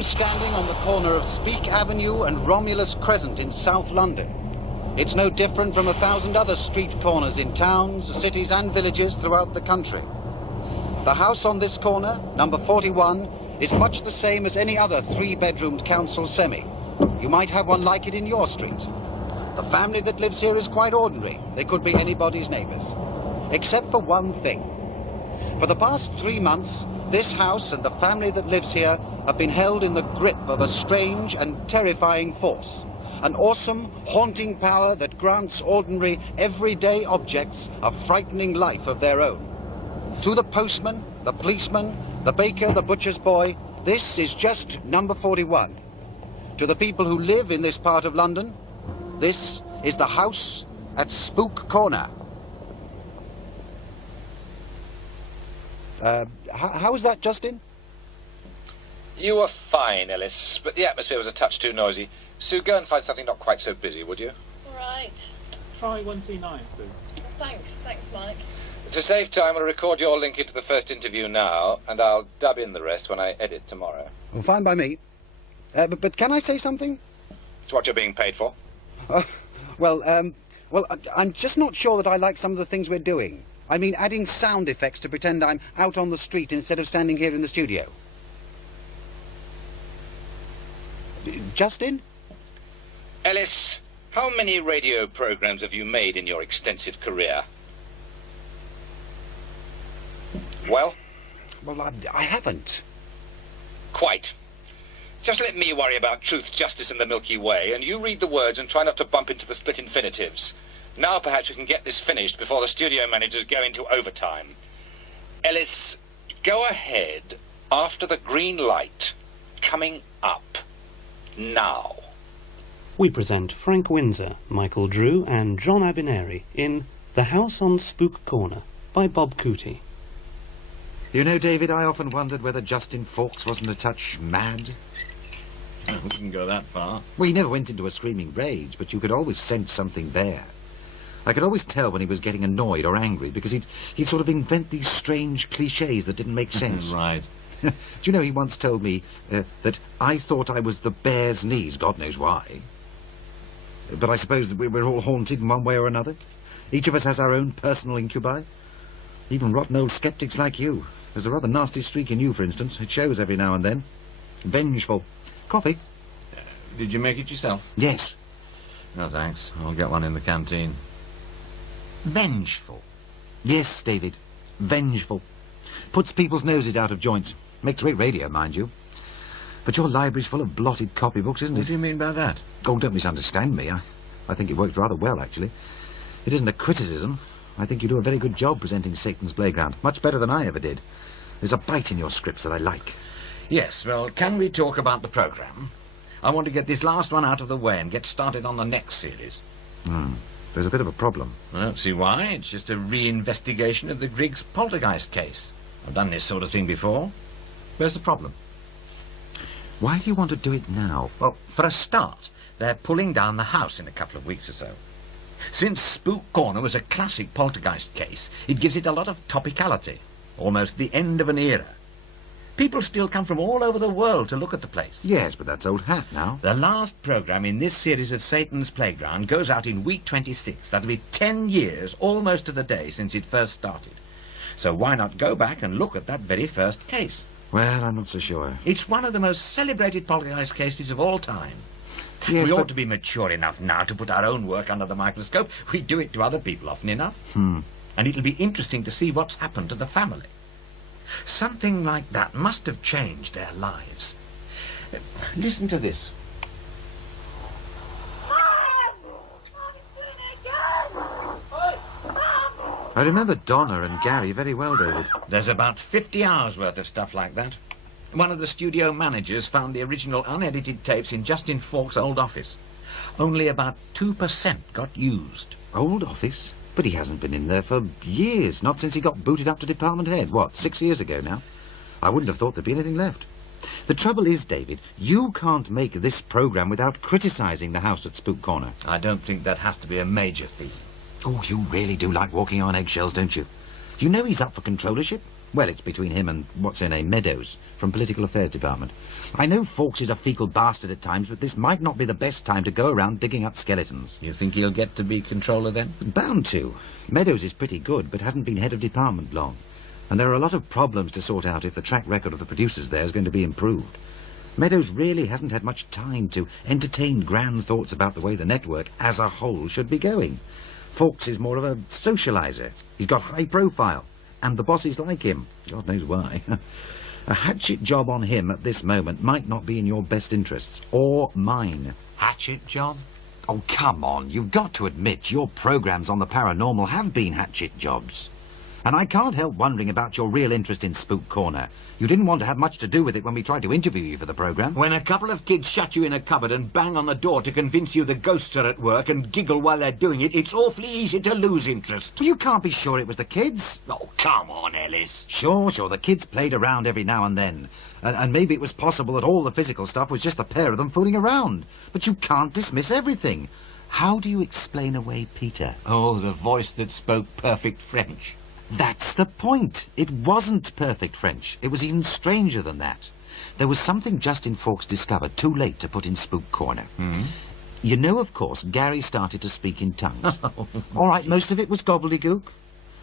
I'm standing on the corner of Speke Avenue and Romulus Crescent in South London. It's no different from 1,000 other street corners in towns, cities and villages throughout the country. The house on this corner, number 41, is much the same as any other three-bedroomed council semi. You might have one like it in your street. The family that lives here is quite ordinary. They could be anybody's neighbours. Except for one thing. For the past 3 months, this house and the family that lives here have been held in the grip of a strange and terrifying force. An awesome, haunting power that grants ordinary, everyday objects a frightening life of their own. To the postman, the policeman, the baker, the butcher's boy, this is just number 41. To the people who live in this part of London, this is the house at Spook Corner. How was that, Justin? You were fine, Ellis, but the atmosphere was a touch too noisy. Sue, go and find something not quite so busy, would you? All right. Try 129, Sue. Thanks, Mike. To save time, I'll record your link into the first interview now, and I'll dub in the rest when I edit tomorrow. Well, fine by me. But can I say something? It's what you're being paid for. Well, I'm just not sure that I like some of the things we're doing. I mean, adding sound effects to pretend I'm out on the street instead of standing here in the studio. Justin? Ellis, how many radio programs have you made in your extensive career? Well? Well, I haven't. Quite. Just let me worry about truth, justice, and the Milky Way, and you read the words and try not to bump into the split infinitives. Now perhaps we can get this finished before the studio managers go into overtime. Ellis, go ahead after the green light. Coming up. Now. We present Frank Windsor, Michael Drew and John Abineri in The House on Spook Corner by Bob Cootie. You know, David, I often wondered whether Justin Fawkes wasn't a touch mad. I wouldn't go that far. Well, he never went into a screaming rage, but you could always sense something there. I could always tell when he was getting annoyed or angry, because he'd sort of invent these strange cliches that didn't make sense. Right. Do you know, he once told me that I thought I was the bear's knees, God knows why. But I suppose that we're all haunted in one way or another. Each of us has our own personal incubi. Even rotten old skeptics like you. There's a rather nasty streak in you, for instance. It shows every now and then. Vengeful. Coffee? Did you make it yourself? Yes. No, thanks. I'll get one in the canteen. Vengeful. Yes, David. Vengeful. Puts people's noses out of joint. Makes great radio, mind you. But your library's full of blotted copybooks, isn't it? What do you mean by that? Oh, don't misunderstand me. I think it worked rather well, actually. It isn't a criticism. I think you do a very good job presenting Satan's Playground. Much better than I ever did. There's a bite in your scripts that I like. Yes, well, can we talk about the programme? I want to get this last one out of the way and get started on the next series. There's a bit of a problem. I don't see why. It's just a re-investigation of the Griggs poltergeist case. I've done this sort of thing before. Where's the problem? Why do you want to do it now? Well, for a start, they're pulling down the house in a couple of weeks or so. Since Spook Corner was a classic poltergeist case, it gives it a lot of topicality. Almost the end of an era. People still come from all over the world to look at the place. Yes, but that's old hat now. The last programme in this series of Satan's Playground goes out in week 26. That'll be 10 years, almost to the day, since it first started. So why not go back and look at that very first case? Well, I'm not so sure. It's one of the most celebrated poltergeist cases of all time. Yes, we ought but to be mature enough now to put our own work under the microscope. We do it to other people often enough. And it'll be interesting to see what's happened to the family. Something like that must have changed their lives. Listen to this. I remember Donna and Gary very well, David. There's about 50 hours worth of stuff like that. One of the studio managers found the original unedited tapes in Justin Fawkes' old office. Only about 2% got used. Old office? But he hasn't been in there for years, not since he got booted up to department head. What, 6 years ago now? I wouldn't have thought there'd be anything left. The trouble is, David, you can't make this programme without criticising the house at Spook Corner. I don't think that has to be a major theme. Oh, you really do like walking on eggshells, don't you? You know he's up for controllership. Well, it's between him and what's-her-name, Meadows, from Political Affairs Department. I know Fawkes is a feeble bastard at times, but this might not be the best time to go around digging up skeletons. You think he'll get to be controller then? Bound to. Meadows is pretty good, but hasn't been head of department long. And there are a lot of problems to sort out if the track record of the producers there is going to be improved. Meadows really hasn't had much time to entertain grand thoughts about the way the network as a whole should be going. Fawkes is more of a socialiser. He's got high profile, and the bosses like him. God knows why. A hatchet job on him at this moment might not be in your best interests, or mine. Hatchet job? Oh, come on. You've got to admit your programmes on the paranormal have been hatchet jobs. And I can't help wondering about your real interest in Spook Corner. You didn't want to have much to do with it when we tried to interview you for the programme. When a couple of kids shut you in a cupboard and bang on the door to convince you the ghosts are at work and giggle while they're doing it, it's awfully easy to lose interest. You can't be sure it was the kids. Oh, come on, Ellis. Sure, the kids played around every now and then. And maybe it was possible that all the physical stuff was just a pair of them fooling around. But you can't dismiss everything. How do you explain away Peter? Oh, the voice that spoke perfect French. That's the point. It wasn't perfect French. It was even stranger than that. There was something Justin Fawkes discovered too late to put in Spook Corner. Mm-hmm. You know, of course, Gary started to speak in tongues. All right, most of it was gobbledygook.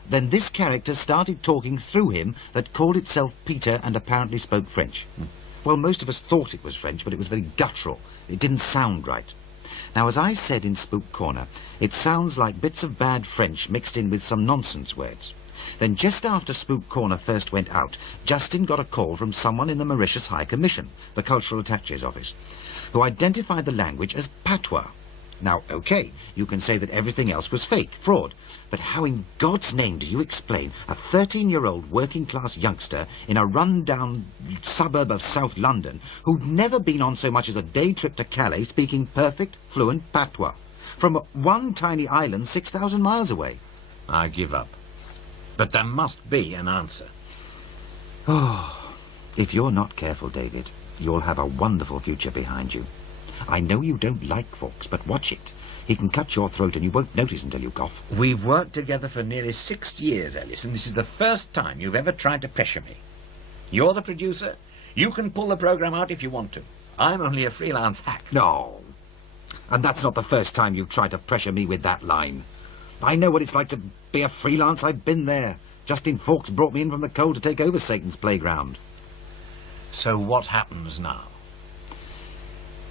Then this character started talking through him that called itself Peter and apparently spoke French. Well, most of us thought it was French, but it was very guttural. It didn't sound right. Now, as I said in Spook Corner, it sounds like bits of bad French mixed in with some nonsense words. Then just after Spook Corner first went out, Justin got a call from someone in the Mauritius High Commission, the Cultural Attache's office, who identified the language as patois. Now, OK, you can say that everything else was fake, fraud, but how in God's name do you explain a 13-year-old working-class youngster in a run-down suburb of South London who'd never been on so much as a day trip to Calais speaking perfect, fluent patois, from one tiny island 6,000 miles away? I give up. But there must be an answer. Oh, if you're not careful, David, you'll have a wonderful future behind you. I know you don't like Fawkes, but watch it. He can cut your throat and you won't notice until you cough. We've worked together for nearly 6 years, Ellis, and this is the first time you've ever tried to pressure me. You're the producer. You can pull the programme out if you want to. I'm only a freelance hack. No. And that's not the first time you've tried to pressure me with that line. I know what it's like to be a freelance. I've been there. Justin Fawkes brought me in from the cold to take over Satan's playground. So what happens now?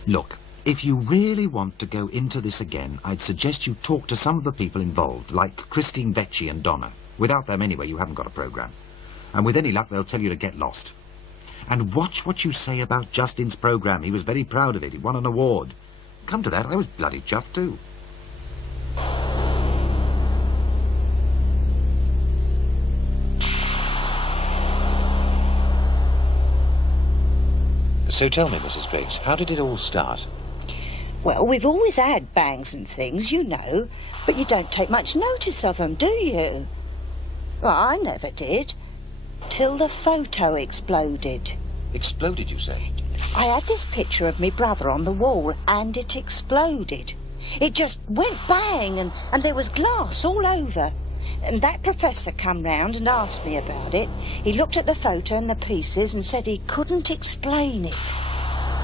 Look, if you really want to go into this again, I'd suggest you talk to some of the people involved, like Christine Vecchi and Donna. Without them anyway, you haven't got a programme. And with any luck, they'll tell you to get lost. And watch what you say about Justin's programme. He was very proud of it. He won an award. Come to that, I was bloody chuffed too. So tell me, Mrs. Griggs, how did it all start? Well, we've always had bangs and things, you know, but you don't take much notice of them, do you? Well, I never did, till the photo exploded. Exploded, you say? I had this picture of me brother on the wall, and it exploded. It just went bang, and there was glass all over. And that professor come round and asked me about it. He looked at the photo and the pieces and said he couldn't explain it.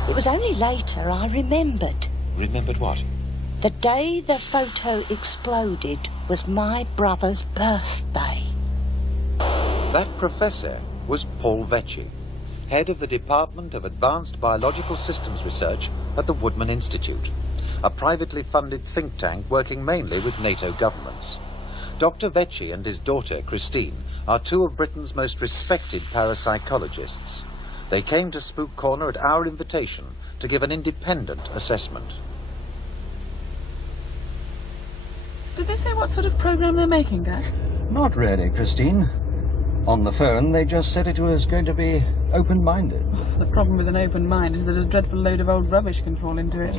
It was only later I remembered. Remembered what? The day the photo exploded was my brother's birthday. That professor was Paul Vecchi, head of the Department of Advanced Biological Systems Research at the Woodman Institute, a privately funded think tank working mainly with NATO governments. Dr. Vecchi and his daughter, Christine, are two of Britain's most respected parapsychologists. They came to Spook Corner at our invitation to give an independent assessment. Did they say what sort of program they're making, Dad? Not really, Christine. On the phone, they just said it was going to be open-minded. The problem with an open mind is that a dreadful load of old rubbish can fall into it.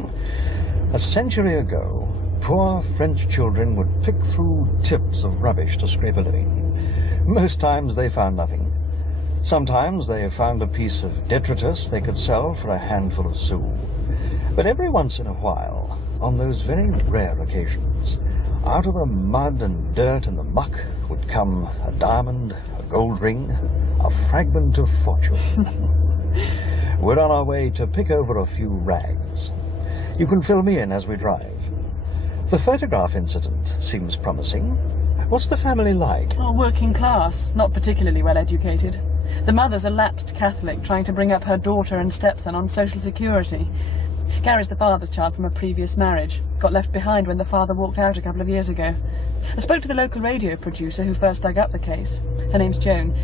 A century ago, poor French children would pick through tips of rubbish to scrape a living. Most times they found nothing. Sometimes they found a piece of detritus they could sell for a handful of sous. But every once in a while, on those very rare occasions, out of the mud and dirt and the muck would come a diamond, a gold ring, A fragment of fortune. We're on our way to pick over a few rags. You can fill me in as we drive. The photograph incident seems promising. What's the family like? Oh, working class, not particularly well educated. The mother's a lapsed Catholic trying to bring up her daughter and stepson on social security. Gary's the father's child from a previous marriage. Got left behind when the father walked out a couple of years ago. I spoke to the local radio producer who first dug up the case. Her name's Joan.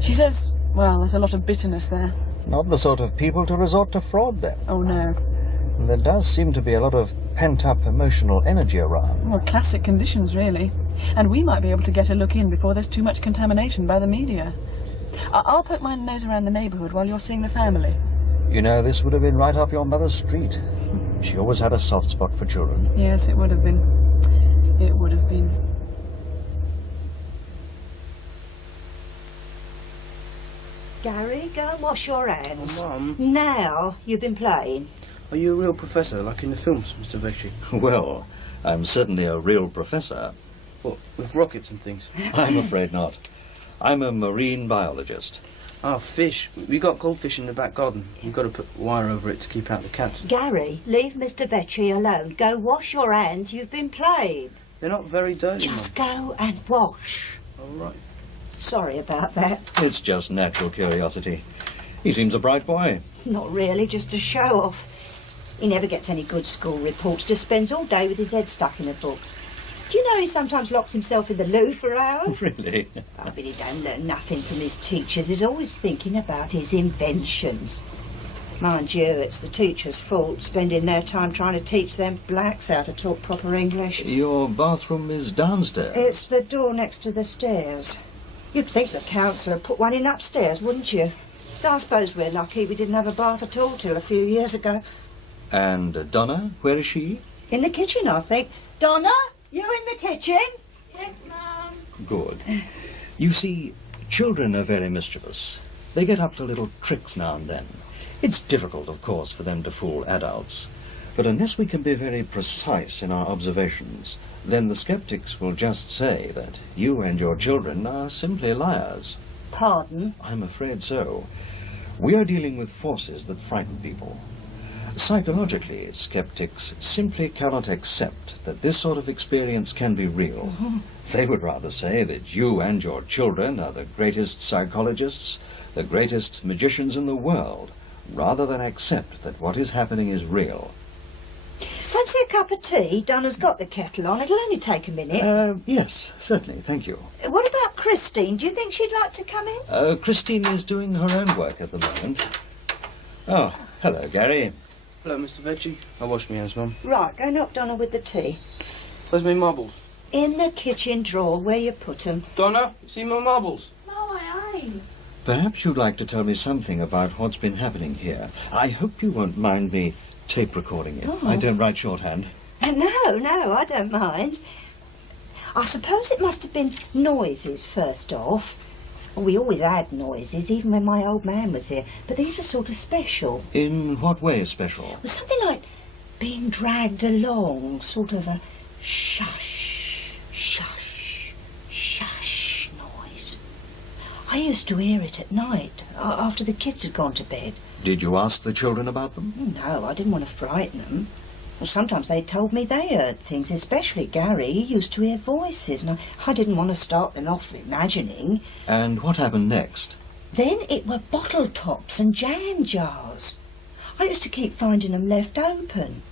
She says, well, there's a lot of bitterness there. Not the sort of people to resort to fraud, then. Oh, no. There does seem to be a lot of pent-up emotional energy around. Well, classic conditions, really. And we might be able to get a look in before there's too much contamination by the media. I'll poke my nose around the neighbourhood while you're seeing the family. You know, this would have been right up your mother's street. She always had a soft spot for children. Yes, it would have been. It would have been. Gary, go and wash your hands. Oh, Mum. Now, you've been playing. Are you a real professor, like in the films, Mr. Vecchi? Well, I'm certainly a real professor. What, with rockets and things? I'm afraid not. I'm a marine biologist. Ah, fish. We got goldfish in the back garden. We've got to put wire over it to keep out the cats. Gary, leave Mr. Vecchi alone. Go wash your hands. You've been playing. They're not very dirty, Just Mum. go and wash. All right. Sorry about that. It's just natural curiosity. He seems a bright boy. Not really, just a show-off. He never gets any good school reports, just spends all day with his head stuck in a book. Do you know he sometimes locks himself in the loo for hours? Really? Oh, but he don't learn nothing from his teachers. He's always thinking about his inventions. Mind you, it's the teachers' fault, spending their time trying to teach them blacks how to talk proper English. Your bathroom is downstairs. It's the door next to the stairs. You'd think the council had put one in upstairs, wouldn't you? I suppose we're lucky we didn't have a bath at all till a few years ago. And Donna, where is she? In the kitchen, I think. Donna, you in the kitchen? Yes, Mum. Good. You see, children are very mischievous. They get up to little tricks now and then. It's difficult, of course, for them to fool adults. But unless we can be very precise in our observations, then the skeptics will just say that you and your children are simply liars. Pardon? I'm afraid so. We are dealing with forces that frighten people. Psychologically, skeptics simply cannot accept that this sort of experience can be real. They would rather say that you and your children are the greatest psychologists, the greatest magicians in the world, rather than accept that what is happening is real. Fancy a cup of tea? Donna's got the kettle on. It'll only take a minute. Yes, certainly, thank you. What about Christine? Do you think she'd like to come in? Christine is doing her own work at the moment. Oh, hello, Gary. Hello, Mr. Vecchi. I washed my hands, Mum. Right, go and help Donna with the tea. Where's my marbles? In the kitchen drawer where you put them. Donna, see my marbles? No, I ain't. Perhaps you'd like to tell me something about what's been happening here. I hope you won't mind me tape recording it. Oh. I don't write shorthand. No, I don't mind. I suppose it must have been noises first off. We always had noises, even when my old man was here, but these were sort of special. In what way special? It was something like being dragged along, sort of a shush, shush, shush noise. I used to hear it at night, after the kids had gone to bed. Did you ask the children about them? No, I didn't want to frighten them. Well, sometimes they told me they heard things, especially Gary. He used to hear voices, and I didn't want to start them off imagining. And what happened next? Then it were bottle tops and jam jars. I used to keep finding them left open.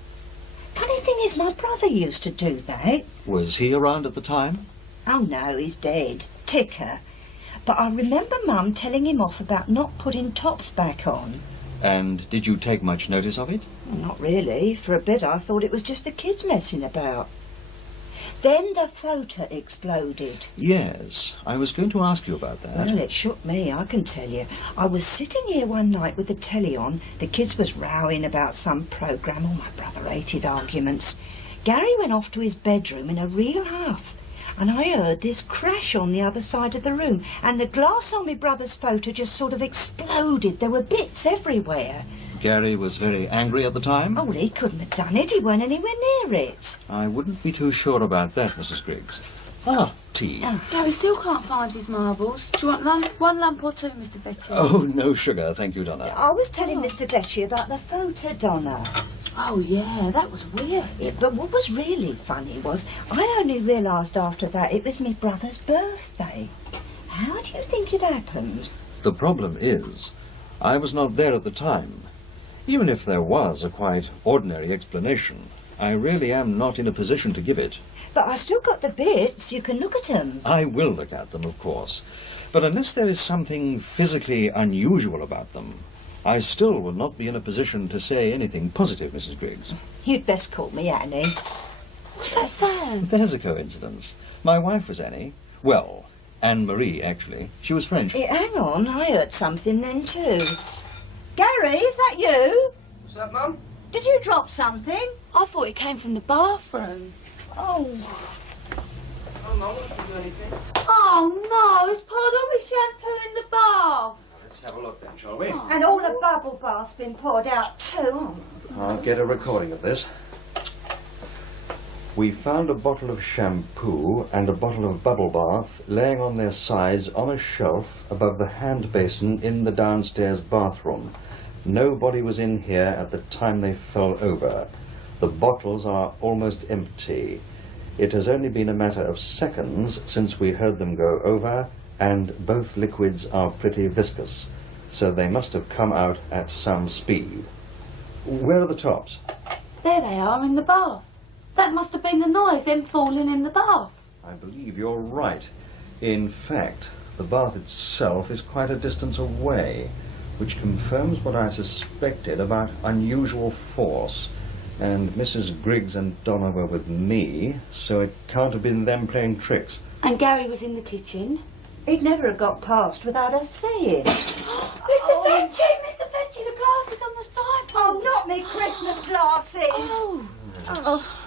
Funny thing is, my brother used to do that. Was he around at the time? Oh, no, he's dead. Ticker. But I remember Mum telling him off about not putting tops back on. And did you take much notice of it? Well, not really. For a bit I thought it was just the kids messing about. Then the photo exploded. Yes, I was going to ask you about that. Well, it shook me, I can tell you. I was sitting here one night with the telly on. The kids was rowing about some programme. Oh, my brother hated arguments. Gary went off to his bedroom in a real huff. And I heard this crash on the other side of the room. And the glass on my brother's photo just sort of exploded. There were bits everywhere. Gary was very angry at the time? Oh, well, he couldn't have done it. He weren't anywhere near it. I wouldn't be too sure about that, Mrs. Griggs. Ah, tea. Gary still can't find his marbles. Do you want one lump or two, Mr. Betty? Oh, no sugar, thank you, Donna. I was telling Mr. Gletchy about the photo, Donna. Oh, yeah, that was weird. But what was really funny was I only realised after that it was my brother's birthday. How do you think it happened? The problem is, I was not there at the time. Even if there was a quite ordinary explanation, I really am not in a position to give it. But I still got the bits. You can look at them. I will look at them, of course. But unless there is something physically unusual about them, I still will not be in a position to say anything positive, Mrs. Griggs. You'd best call me Annie. What's that saying? There's a coincidence. My wife was Annie. Well, Anne-Marie, actually. She was French. Hang on, I heard something then too. Gary, is that you? What's that, Mum? Did you drop something? I thought it came from the bathroom. Oh. Oh, Mum, I didn't do anything. Oh, no, it's poured all my shampoo in the bath. Let's have a look then, shall we? And all the bubble bath's been poured out too. I'll get a recording of this. We found a bottle of shampoo and a bottle of bubble bath laying on their sides on a shelf above the hand basin in the downstairs bathroom. Nobody was in here at the time they fell over. The bottles are almost empty. It has only been a matter of seconds since we heard them go over, and both liquids are pretty viscous, so they must have come out at some speed. Where are the tops? There they are in the bath. That must have been the noise, them falling in the bath. I believe you're right. In fact, the bath itself is quite a distance away, which confirms what I suspected about unusual force. And Mrs. Griggs and Donna were with me, so it can't have been them playing tricks. And Gary was in the kitchen. He'd never have got past without us seeing. Mr. Betty, the glasses on the sideboard. Oh, not me Christmas glasses. Oh.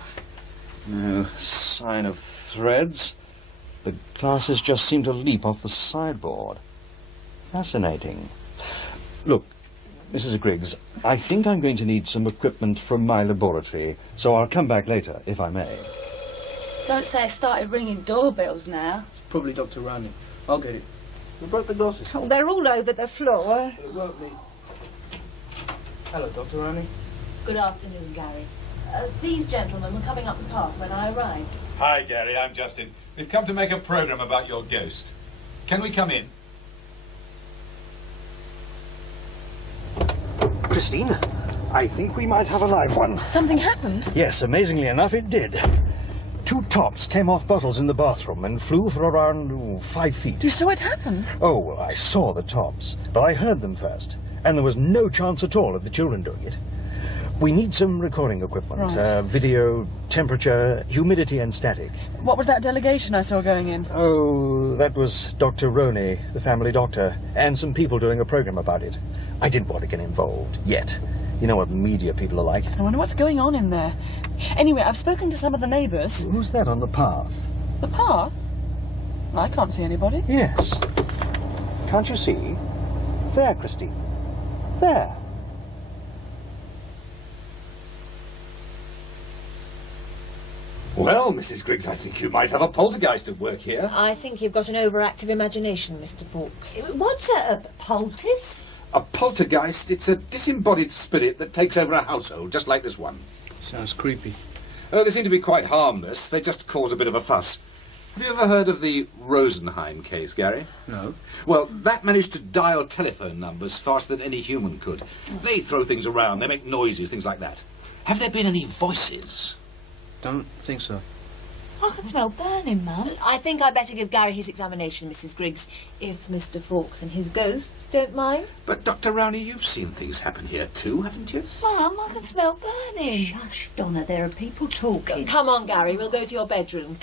No sign of threads. The glasses just seem to leap off the sideboard. Fascinating. Look, Mrs. Griggs, I think I'm going to need some equipment from my laboratory, so I'll come back later, if I may. Don't say I started ringing doorbells now. It's probably Dr. Rowney. I'll get it. We broke the glasses. Oh, they're all over the floor. It won't be. Hello, Dr. Rowney. Good afternoon, Gary. These gentlemen were coming up the path when I arrived. Hi, Gary. I'm Justin. We've come to make a program about your ghost. Can we come in? Christine, I think we might have a live one. Something happened? Yes, amazingly enough, it did. 2 tops came off bottles in the bathroom and flew for around 5 feet. You saw it happen? Oh, well, I saw the tops, but I heard them first, and there was no chance at all of the children doing it. We need some recording equipment. Right. Video, temperature, humidity and static. What was that delegation I saw going in? Oh, that was Dr. Roney, the family doctor, and some people doing a program about it. I didn't want to get involved, yet. You know what media people are like. I wonder what's going on in there. Anyway, I've spoken to some of the neighbours. Who's that on the path? The path? I can't see anybody. Yes. Can't you see? There, Christine. There. Well, Mrs. Griggs, I think you might have a poltergeist at work here. I think you've got an overactive imagination, Mr. Fawkes. What's a poultice? A poltergeist, it's a disembodied spirit that takes over a household, just like this one. Sounds creepy. Oh, they seem to be quite harmless. They just cause a bit of a fuss. Have you ever heard of the Rosenheim case, Gary? No. Well, that managed to dial telephone numbers faster than any human could. They throw things around, they make noises, things like that. Have there been any voices? Don't think so. I can smell burning, Mum. I think I'd better give Gary his examination, Mrs. Griggs, if Mr. Fawkes and his ghosts don't mind. But, Dr. Rowney, you've seen things happen here too, haven't you? Mum, I can smell burning. Shush, Donna, there are people talking. Come on, Gary, we'll go to your bedroom.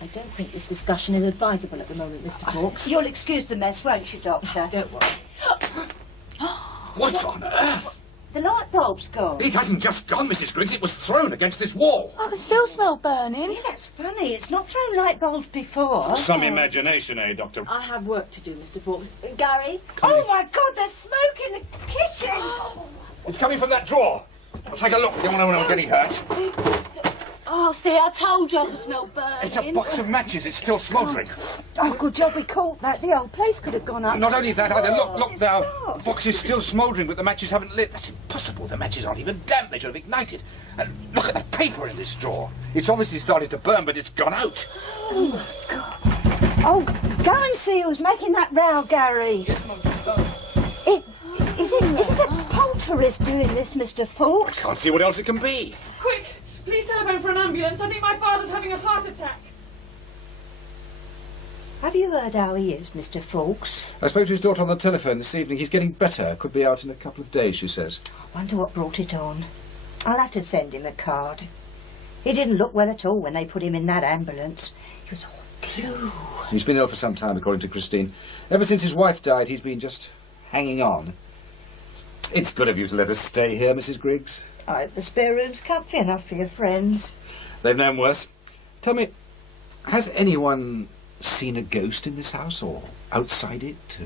I don't think this discussion is advisable at the moment, Mr. Fawkes. You'll excuse the mess, won't you, Doctor? Don't worry. What on earth? The light bulb's gone. It hasn't just gone, Mrs. Griggs. It was thrown against this wall. I can still smell burning. Yeah, that's funny. It's not thrown light bulbs before. Some imagination, eh, Doctor? I have work to do, Mr. Fawkes. Gary? Oh, my God, there's smoke in the kitchen. It's coming from that drawer. I'll take a look. Don't want anyone getting hurt. Oh, Oh, see, I told you I could smell burning. It's a box of matches. It's still smouldering. Oh, good job we caught that. The whole place could have gone up. Not only that either. Look now. The box is still smouldering, but the matches haven't lit. That's impossible. The matches aren't even damp. They should have ignited. And look at the paper in this drawer. It's obviously started to burn, but it's gone out. Oh, my God. Oh, go and see who's making that row, Gary. Is it a polterist doing this, Mr. Fawkes? Can't see what else it can be. Quick! Please telephone for an ambulance. I think my father's having a heart attack. Have you heard how he is, Mr. Fawkes? I spoke to his daughter on the telephone this evening. He's getting better. Could be out in a couple of days, she says. I wonder what brought it on. I'll have to send him a card. He didn't look well at all when they put him in that ambulance. He was all blue. He's been ill for some time, according to Christine. Ever since his wife died, he's been just hanging on. It's good of you to let us stay here, Mrs. Griggs. I hope the spare room's comfy enough for your friends. They've known worse. Tell me, has anyone seen a ghost in this house, or outside it?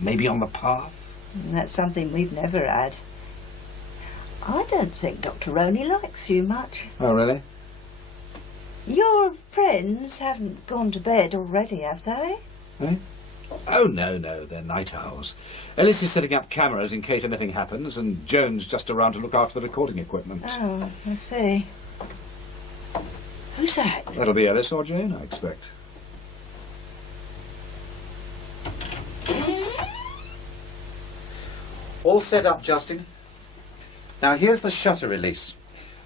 Maybe on the path? That's something we've never had. I don't think Dr. Roney likes you much. Oh, really? Your friends haven't gone to bed already, have they? Eh? Oh, no, they're night owls. Ellis is setting up cameras in case anything happens, and Joan's just around to look after the recording equipment. Oh, I see. Who's that? That'll be Ellis or Jane, I expect. All set up, Justin. Now here's the shutter release.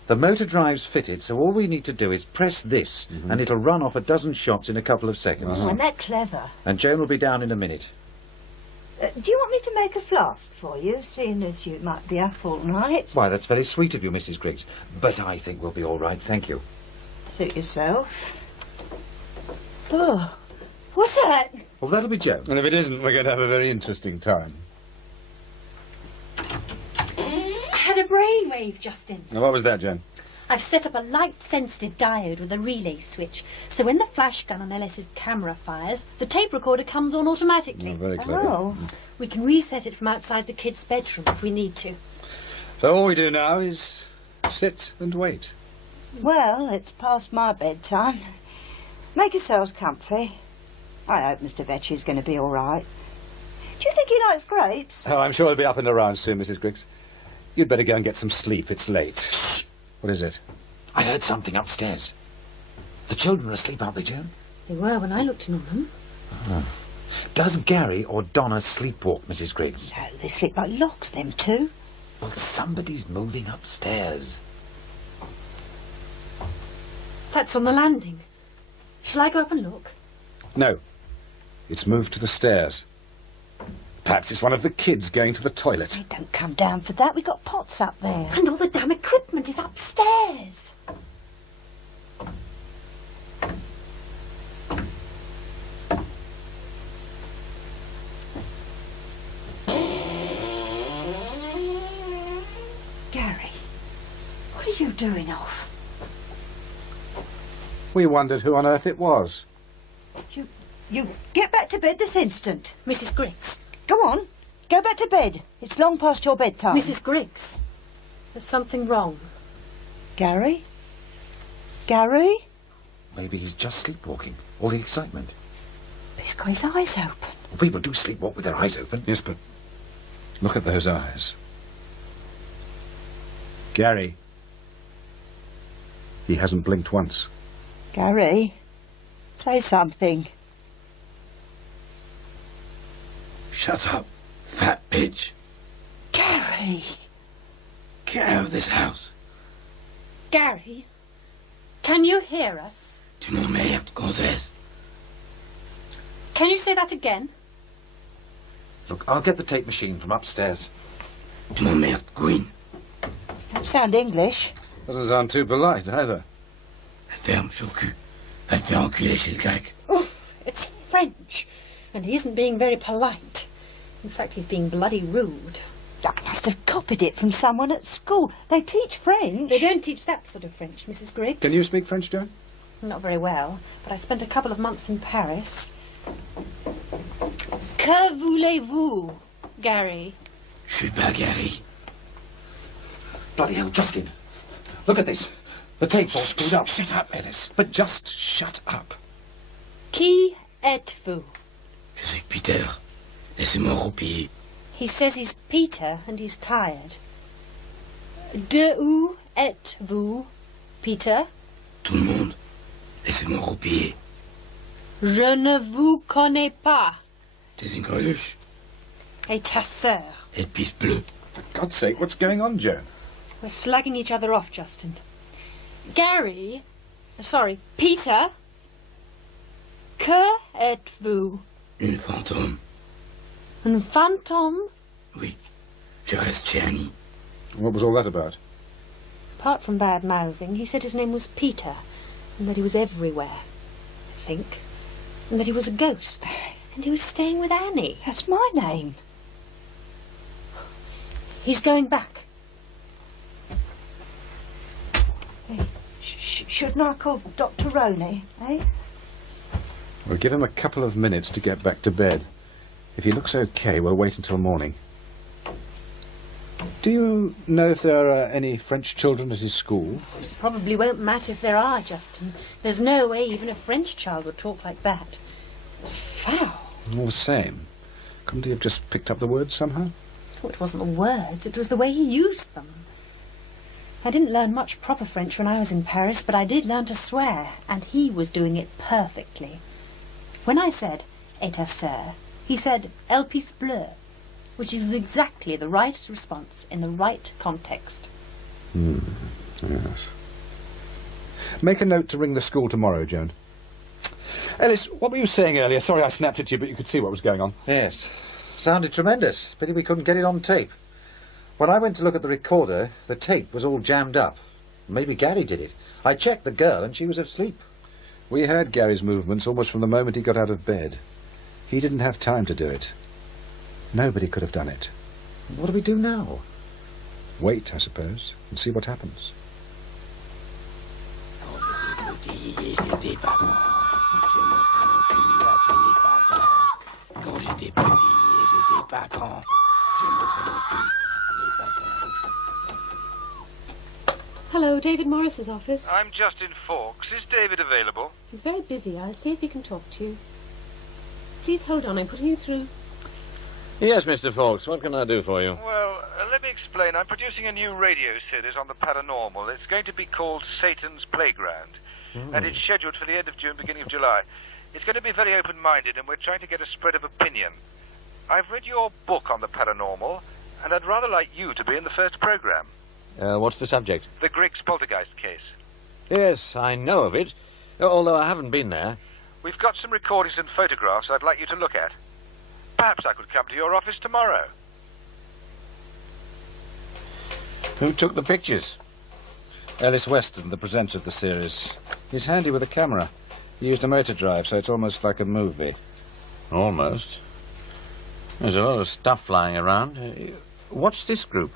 The motor drive's fitted, so all we need to do is press this, and it'll run off a dozen shots in a couple of seconds. Isn't that clever? And Joan will be down in a minute. Do you want me to make a flask for you, seeing as you might be up all night? Why, that's very sweet of you, Mrs. Griggs. But I think we'll be all right, thank you. Suit yourself. Oh, what's that? Well, that'll be Joan. And if it isn't, we're going to have a very interesting time. I had a brainwave, Justin. Now, what was that, Joan? I've set up a light-sensitive diode with a relay switch, so when the flash gun on Ellis's camera fires, the tape recorder comes on automatically. Oh, very clever. Oh. We can reset it from outside the kid's bedroom if we need to. So all we do now is sit and wait. Well, it's past my bedtime. Make yourselves comfy. I hope Mr. Vetch's going to be all right. Do you think he likes grapes? Oh, I'm sure he'll be up and around soon, Mrs. Griggs. You'd better go and get some sleep. It's late. Shh. What is it? I heard something upstairs. The children are asleep, aren't they, Joan? They were when I looked in on them. Oh. Does Gary or Donna sleepwalk, Mrs. Griggs? No, they sleep like logs, them two. Well, somebody's moving upstairs. That's on the landing. Shall I go up and look? No. It's moved to the stairs. Perhaps it's one of the kids going to the toilet. They don't come down for that. We've got pots up there. And all the damn equipment is upstairs. Gary, what are you doing off? We wondered who on earth it was. You get back to bed this instant. Mrs. Griggs. Go on. Go back to bed. It's long past your bedtime. Mrs. Griggs. There's something wrong. Gary? Gary? Maybe he's just sleepwalking. All the excitement. He's got his eyes open. Well, people do sleepwalk with their eyes open. Yes, but look at those eyes. Gary. He hasn't blinked once. Gary, say something. Shut up, fat bitch. Gary! Get out of this house. Gary, can you hear us? Tu m'emmerdes, gonzesse. Can you say that again? Look, I'll get the tape machine from upstairs. Tu m'emmerdes, queen. Don't sound English. Doesn't sound too polite, either. Ferme, chauve-cul. Va te faire enculer chez le grec. Oh, it's French. And he isn't being very polite. In fact, he's being bloody rude. I must have copied it from someone at school. They teach French. They don't teach that sort of French, Mrs. Griggs. Can you speak French, Joan? Not very well, but I spent a couple of months in Paris. Que voulez-vous, Gary? Je suis pas Gary. Bloody hell, Justin. Look at this. The tape's all screwed up. Shut up, Ellis. But just shut up. Qui êtes-vous? Je suis Peter. Laissez-moi roupiller. He says he's Peter and he's tired. De où êtes-vous, Peter? Tout le monde. Laissez-moi roupiller. Je ne vous connais pas. T'es une greluche. Et ta sœur? Et pisse bleue. For God's sake, what's going on, Joan? We're slagging each other off, Justin. Gary, sorry, Peter. Que êtes-vous? Une fantôme. Un fantôme? Oui. Je reste chez Annie. What was all that about? Apart from bad mouthing, he said his name was Peter, and that he was everywhere, I think, and that he was a ghost, and he was staying with Annie. That's my name. He's going back. Hey, shouldn't I call Dr. Roney, eh? We'll give him a couple of minutes to get back to bed. If he looks okay, we'll wait until morning. Do you know if there are any French children at his school? It probably won't matter if there are, Justin. There's no way even a French child would talk like that. It's foul. All the same. Couldn't he have just picked up the words somehow? Oh, it wasn't the words, it was the way he used them. I didn't learn much proper French when I was in Paris, but I did learn to swear, and he was doing it perfectly. When I said, et ta sœur, he said, elle pisse bleue, which is exactly the right response in the right context. Yes. Make a note to ring the school tomorrow, Joan. Ellis, what were you saying earlier? Sorry I snapped at you, but you could see what was going on. Yes. Sounded tremendous. Pity we couldn't get it on tape. When I went to look at the recorder, the tape was all jammed up. Maybe Gary did it. I checked the girl and she was asleep. We heard Gary's movements almost from the moment he got out of bed. He didn't have time to do it. Nobody could have done it. What do we do now? Wait, I suppose, and see what happens. Hello, David Morris's office. I'm Justin Fawkes. Is David available? He's very busy. I'll see if he can talk to you. Please hold on. I'm putting you through. Yes, Mr. Fawkes. What can I do for you? Well, let me explain. I'm producing a new radio series on the paranormal. It's going to be called Satan's Playground. And it's scheduled for the end of June, beginning of July. It's going to be very open-minded, and we're trying to get a spread of opinion. I've read your book on the paranormal, and I'd rather like you to be in the first programme. What's the subject? The Griggs poltergeist case. Yes, I know of it, although I haven't been there. We've got some recordings and photographs I'd like you to look at. Perhaps I could come to your office tomorrow. Who took the pictures? Ellis Weston, the presenter of the series. He's handy with a camera. He used a motor drive, so it's almost like a movie. Almost. There's a lot of stuff flying around. What's this group?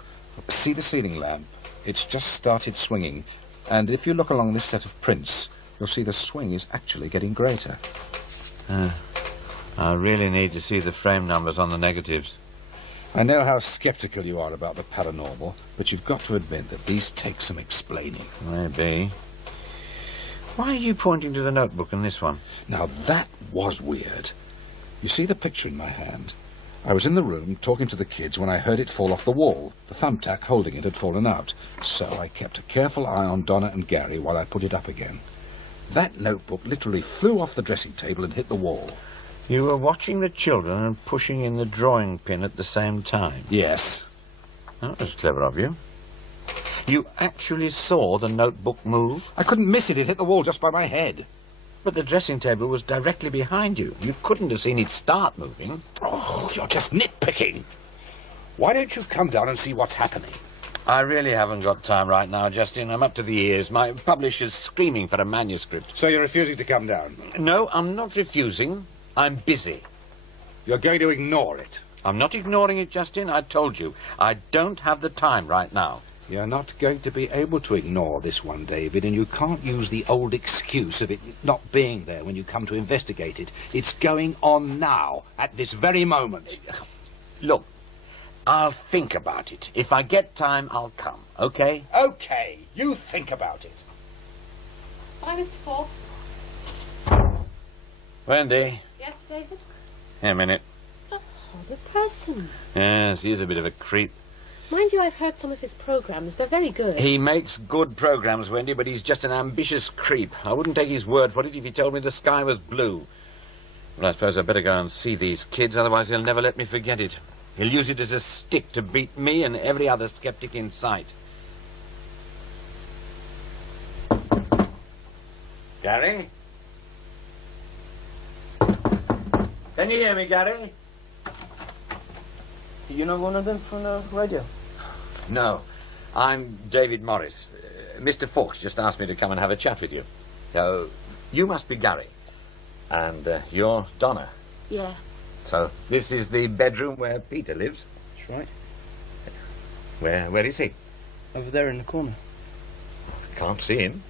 See the ceiling lamp? It's just started swinging. And if you look along this set of prints, you'll see the swing is actually getting greater. I really need to see the frame numbers on the negatives. I know how sceptical you are about the paranormal, but you've got to admit that these take some explaining. Maybe. Why are you pointing to the notebook in this one? Now, that was weird. You see the picture in my hand? I was in the room talking to the kids when I heard it fall off the wall. The thumbtack holding it had fallen out, so I kept a careful eye on Donna and Gary while I put it up again. That notebook literally flew off the dressing table and hit the wall. You were watching the children and pushing in the drawing pin at the same time? Yes. That was clever of you. You actually saw the notebook move? I couldn't miss it. It hit the wall just by my head. But the dressing table was directly behind you. You couldn't have seen it start moving. Oh, you're just nitpicking. Why don't you come down and see what's happening? I really haven't got time right now, Justin. I'm up to the ears. My publisher's screaming for a manuscript. So you're refusing to come down? No, I'm not refusing. I'm busy. You're going to ignore it? I'm not ignoring it, Justin. I told you. I don't have the time right now. You're not going to be able to ignore this one, David, and you can't use the old excuse of it not being there when you come to investigate it. It's going on now, at this very moment. Look, I'll think about it. If I get time, I'll come, okay? Okay, you think about it. Bye, Mr. Fox. Wendy. Yes, David? Here a minute. Oh, the person. Yes, he's a bit of a creep. Mind you, I've heard some of his programmes. They're very good. He makes good programmes, Wendy, but he's just an ambitious creep. I wouldn't take his word for it if he told me the sky was blue. Well, I suppose I'd better go and see these kids, otherwise he'll never let me forget it. He'll use it as a stick to beat me and every other skeptic in sight. Gary? Can you hear me, Gary? You know one of them from the radio? No, I'm David Morris. Mr. Fawkes just asked me to come and have a chat with you. So, you must be Gary. And you're Donna. Yeah. So, this is the bedroom where Peter lives? That's right. Where is he? Over there in the corner. Can't see him.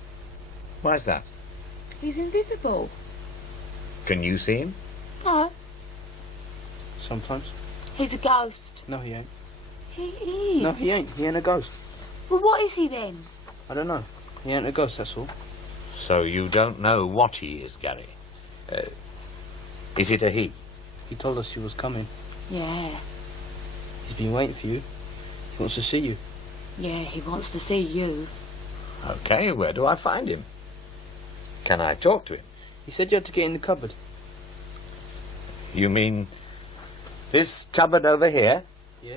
Why's that? He's invisible. Can you see him? No. Sometimes. He's a ghost. No, he ain't. He is. No, he ain't. He ain't a ghost. Well, what is he then? I don't know. He ain't a ghost, that's all. So you don't know what he is, Gary? Is it a he? He told us he was coming. Yeah. He's been waiting for you. He wants to see you. Yeah, he wants to see you. Okay, where do I find him? Can I talk to him? He said you had to get in the cupboard. You mean this cupboard over here? Yeah.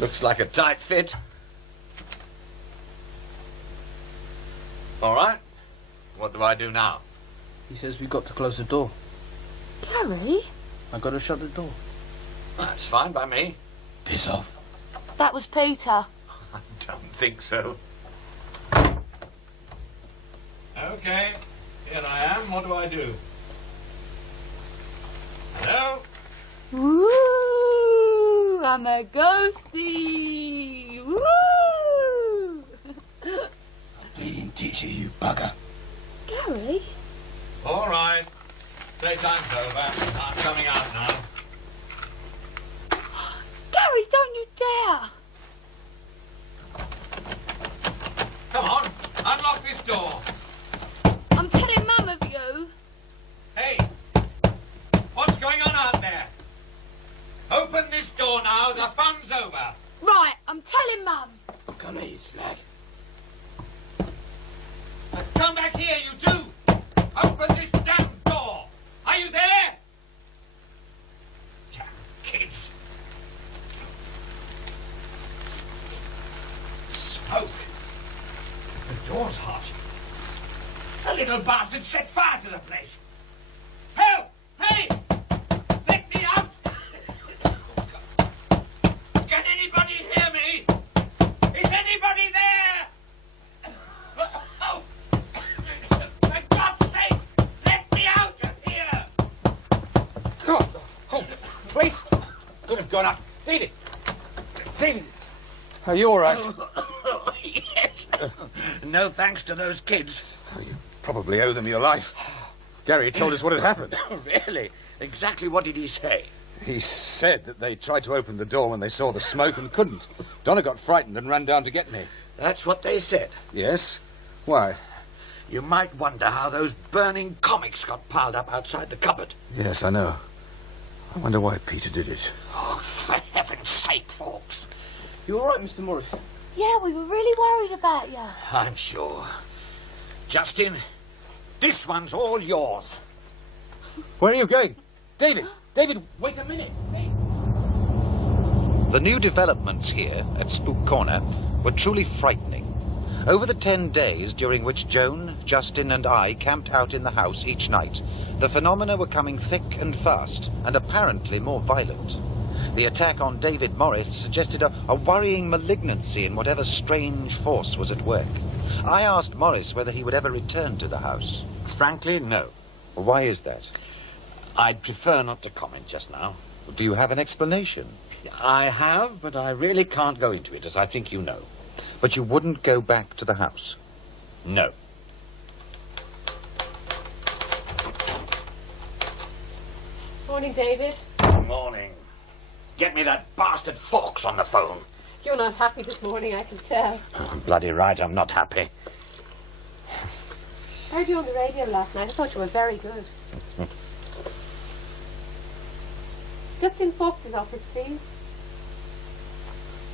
Looks like a tight fit. All right. What do I do now? He says we've got to close the door. Gary? I got to shut the door. That's fine by me. Piss off. That was Peter. I don't think so. Okay, here I am. What do I do? Hello? Woo! I'm a ghostie! Woo! Bleeding teacher, you bugger. Gary? All right. Playtime's over. I'm coming out now. Gary, don't you dare! Come on, unlock this door. I'm telling Mum of you. Hey, what's going on out there? Open this door now, the fun's over. Right, I'm telling Mum. Come here, you slag. Come back here, you two. Open this damn door. Are you there? Damn kids. Smoke. The door's hot. The little bastard set fire to the place. Help! Hey! Let me out! Can anybody hear me? Is anybody there? Oh! For God's sake, let me out of here! God! Oh, the place could have gone up. David! David! Are you all right? Yes. No thanks to those kids. You probably owe them your life. Gary told us what had happened. Really? Exactly what did he say? He said that they tried to open the door when they saw the smoke and couldn't. Donna got frightened and ran down to get me. That's what they said. Yes? Why? You might wonder how those burning comics got piled up outside the cupboard. Yes, I know. I wonder why Peter did it. Oh, for heaven's sake, Fawkes. You all right, Mr. Morris? Yeah, we were really worried about you. I'm sure. Justin, this one's all yours. Where are you going? David! David, wait a minute! Hey. The new developments here at Spook Corner were truly frightening. Over the 10 days during which Joan, Justin and I camped out in the house each night, the phenomena were coming thick and fast and apparently more violent. The attack on David Morris suggested a worrying malignancy in whatever strange force was at work. I asked Morris whether he would ever return to the house. Frankly, no. Why is that? I'd prefer not to comment just now. Do you have an explanation? I have, but I really can't go into it, as I think you know. But you wouldn't go back to the house? No. Morning, David. Morning. Get me that bastard Fawkes on the phone. You're not happy this morning, I can tell. Oh, bloody right, I'm not happy. I heard you on the radio last night. I thought you were very good. Just in Fawkes' office, please.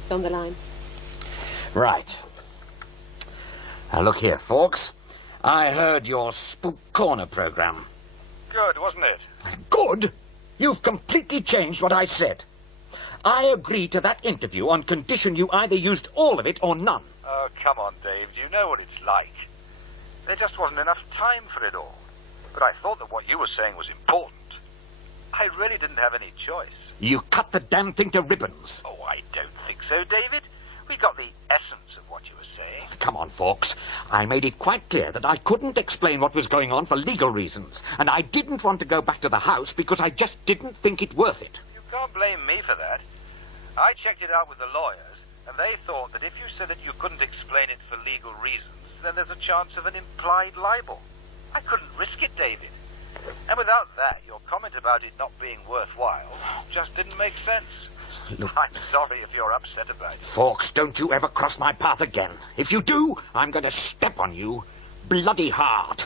It's on the line. Right. Now, look here, Fawkes. I heard your Spook Corner programme. Good, wasn't it? Good? You've completely changed what I said. I agreed to that interview on condition you either used all of it or none. Oh, come on, Dave. You know what it's like. There just wasn't enough time for it all. But I thought that what you were saying was important. I really didn't have any choice. You cut the damn thing to ribbons. Oh, I don't think so, David. We got the essence of what you were saying. Come on, Fawkes. I made it quite clear that I couldn't explain what was going on for legal reasons, and I didn't want to go back to the house because I just didn't think it worth it. You can't blame me for that. I checked it out with the lawyers, and they thought that if you said that you couldn't explain it for legal reasons, then there's a chance of an implied libel. I couldn't risk it, David. And without that, your comment about it not being worthwhile just didn't make sense. Look, I'm sorry if you're upset about it. Fawkes, don't you ever cross my path again. If you do, I'm going to step on you bloody hard.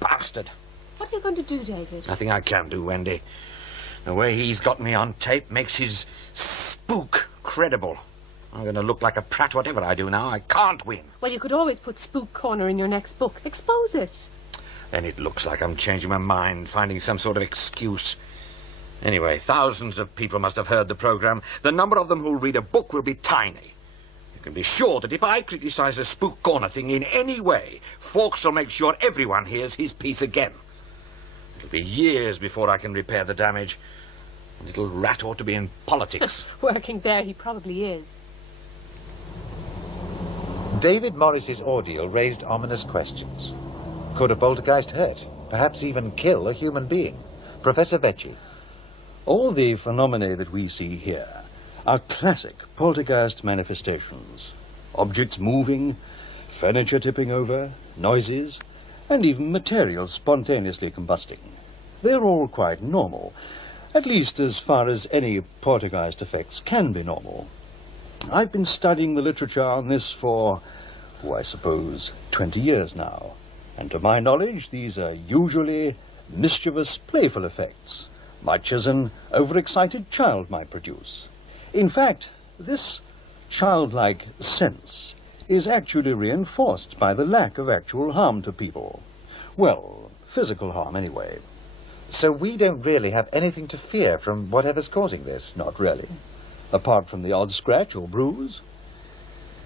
Bastard. What are you going to do, David? Nothing I can do, Wendy. The way he's got me on tape makes his spook credible. I'm going to look like a prat whatever I do now. I can't win. Well, you could always put Spook Corner in your next book. Expose it. Then it looks like I'm changing my mind, finding some sort of excuse. Anyway, thousands of people must have heard the programme. The number of them who'll read a book will be tiny. You can be sure that if I criticise the Spook Corner thing in any way, Fawkes will make sure everyone hears his piece again. It'll be years before I can repair the damage. The little rat ought to be in politics. Working there, he probably is. David Morris's ordeal raised ominous questions. Could a poltergeist hurt, perhaps even kill a human being? Professor Vecchi. All the phenomena that we see here are classic poltergeist manifestations. Objects moving, furniture tipping over, noises, and even materials spontaneously combusting. They're all quite normal, at least as far as any poltergeist effects can be normal. I've been studying the literature on this for, I suppose, 20 years now. And to my knowledge, these are usually mischievous, playful effects, much as an overexcited child might produce. In fact, this childlike sense is actually reinforced by the lack of actual harm to people. Well, physical harm anyway. So we don't really have anything to fear from whatever's causing this? Not really. Apart from the odd scratch or bruise.